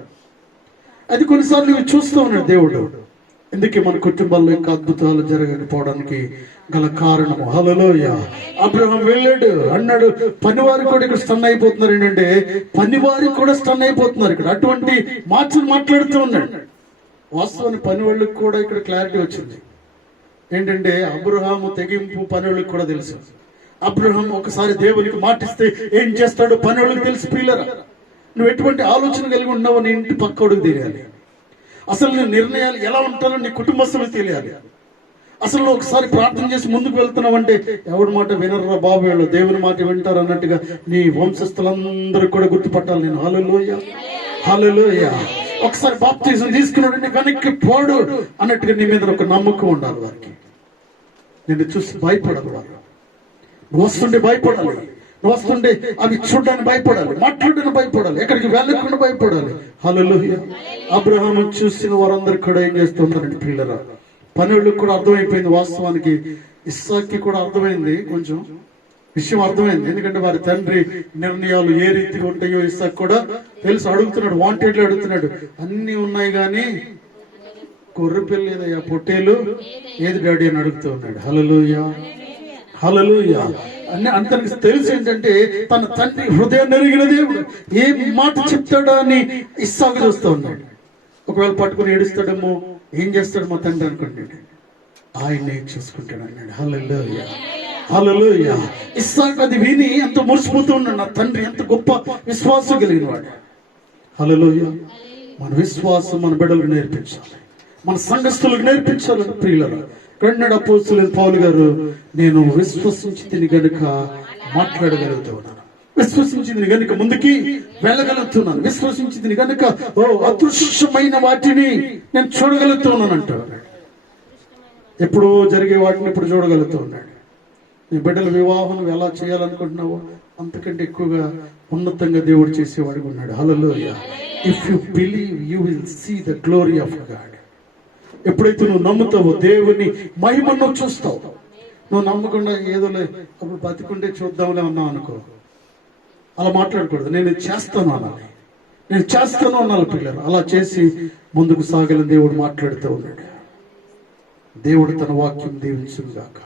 అది కొన్నిసార్లు ఇవి చూస్తూ ఉన్నాడు దేవుడు. ఎందుకే మన కుటుంబాల్లో ఇంకా అద్భుతాలు జరగకపోవడానికి గల కారణము. హల్లెలూయా. అబ్రహాం వెళ్ళాడు అన్నాడు. పనివారికి కూడా ఇక్కడ స్టన్ అయిపోతున్నారు. ఏంటంటే పనివారికి కూడా స్టన్ అయిపోతున్నారు ఇక్కడ. అటువంటి మాటలు మాట్లాడుతూ ఉన్నాడు. వాస్తవాన్ని పని వాళ్ళకి కూడా ఇక్కడ క్లారిటీ వచ్చింది. ఏంటంటే అబ్రహాము తెగింపు పని వాళ్ళకి కూడా తెలుసు. అబ్రహాం ఒకసారి దేవునికి మాటిస్తే ఏం చేస్తాడో పని వాళ్ళకి తెలుసు. పిల్లరా, నువ్వు ఎటువంటి ఆలోచన కలిగి ఉన్నావో నీ ఇంటి పక్కోడికి తెలియాలి. అసలు నీ నిర్ణయాలు ఎలా ఉంటారో నీ కుటుంబస్తులకు తెలియాలి. అసలు నువ్వు ఒకసారి ప్రార్థన చేసి ముందుకు వెళ్తున్నావు అంటే ఎవరి మాట వినర్రా బాబు, వీళ్ళు దేవుని మాట వింటారు అన్నట్టుగా నీ వంశస్థులందరూ కూడా గుర్తుపట్టాలి. నేను హల్లెలూయా, హల్లెలూయా. ఒకసారి బాప్తిజం తీసుకున్నాడు వెనక్కి పోడు అన్నట్టుగా నీ మీద ఒక నమ్మకం ఉండాలి. వారికి నేను చూసి భయపడాలి. వారు నువ్వు వస్తుండే భయపడాలి, నువ్వు వస్తుండే అవి చూడడానికి భయపడాలి, మాట్లాడడానికి భయపడాలి, ఎక్కడికి వెళ్ళకుండా భయపడాలి. హల్లెలూయా. అబ్రహాం చూసిన వారందరూ కూడా ఏం చేస్తున్నారండి పిల్లరా, పనులకు కూడా అర్థమైపోయింది. వాస్తవానికి ఇస్సాక్కి కూడా అర్థమైంది కొంచెం. విషయం అర్థమైంది. ఎందుకంటే వారి తండ్రి నిర్ణయాలు ఏ రీతిగా ఉంటాయో ఇస్సాకు కూడా తెలుసు. అడుగుతున్నాడు, వాంటెడ్లు అడుగుతున్నాడు. అన్ని ఉన్నాయి కానీ గొర్రె పిల్ల ఏదయ్యా, పొట్టేలు ఏది డాడీ అని అడుగుతూ ఉన్నాడు. హల్లెలూయా, హల్లెలూయా. అతనికి తెలుసు ఏంటంటే తన తండ్రి హృదయం నెరిగిన దేవుడు, ఏ మాట చెప్తాడా అని ఇస్సాకు చూస్తూ ఉన్నాడు. ఒకవేళ పట్టుకుని ఏడుస్తాడేమో, ఏం చేస్తాడు మా తండ్రి అనుకుంటాడు, ఆయన్నే చూసుకుంటాడు అన్నాడు. హల్లెలూయా, హల్లెలూయా. ఇస్సాకు అది విని ఎంతో మురిసిపోతూ ఉన్నాడు. నా తండ్రి ఎంత గొప్ప విశ్వాసం కలిగిన వాడు. హల్లెలూయా. మన విశ్వాసం మన బిడ్డలకు నేర్పించాలి, మన సంఘస్థులకు నేర్పించాలి. ప్రియులారా, రెండో అపోస్తలుడైన పౌలు గారు, నేను విశ్వసించి తిని గనుక మాట్లాడగలుగుతూ ఉన్నాను, విశ్వసించింది కనుక ముందుకి వెళ్ళగలుగుతున్నాను, విశ్వసించింది కనుక అదృశ్యమైన వాటిని నేను చూడగలుగుతూ ఉన్నాను అంటాడు. ఎప్పుడు జరిగే వాటిని ఇప్పుడు చూడగలుగుతూ ఉన్నాడు. నీ బిడ్డల వివాహం ఎలా చేయాలనుకుంటున్నావో అంతకంటే ఎక్కువగా ఉన్నతంగా దేవుడు చేసేవాడిగా ఉన్నాడు. Hallelujah. If you believe you will see the glory of God. ఎప్పుడైతే నువ్వు నమ్ముతావో దేవుని మహిమను నువ్వు చూస్తావు. నువ్వు నమ్మకుండా ఏదోలే అప్పుడు బతికుంటే చూద్దాంలే అన్నావు అనుకో, అలా మాట్లాడకూడదు. నేను చేస్తాను అనాలి, నేను చేస్తాను అనాలి. పిల్లలు అలా చేసి ముందుకు సాగలని దేవుడు మాట్లాడుతూ ఉన్నాడు. దేవుడు తన వాక్యం దీవించుగాక.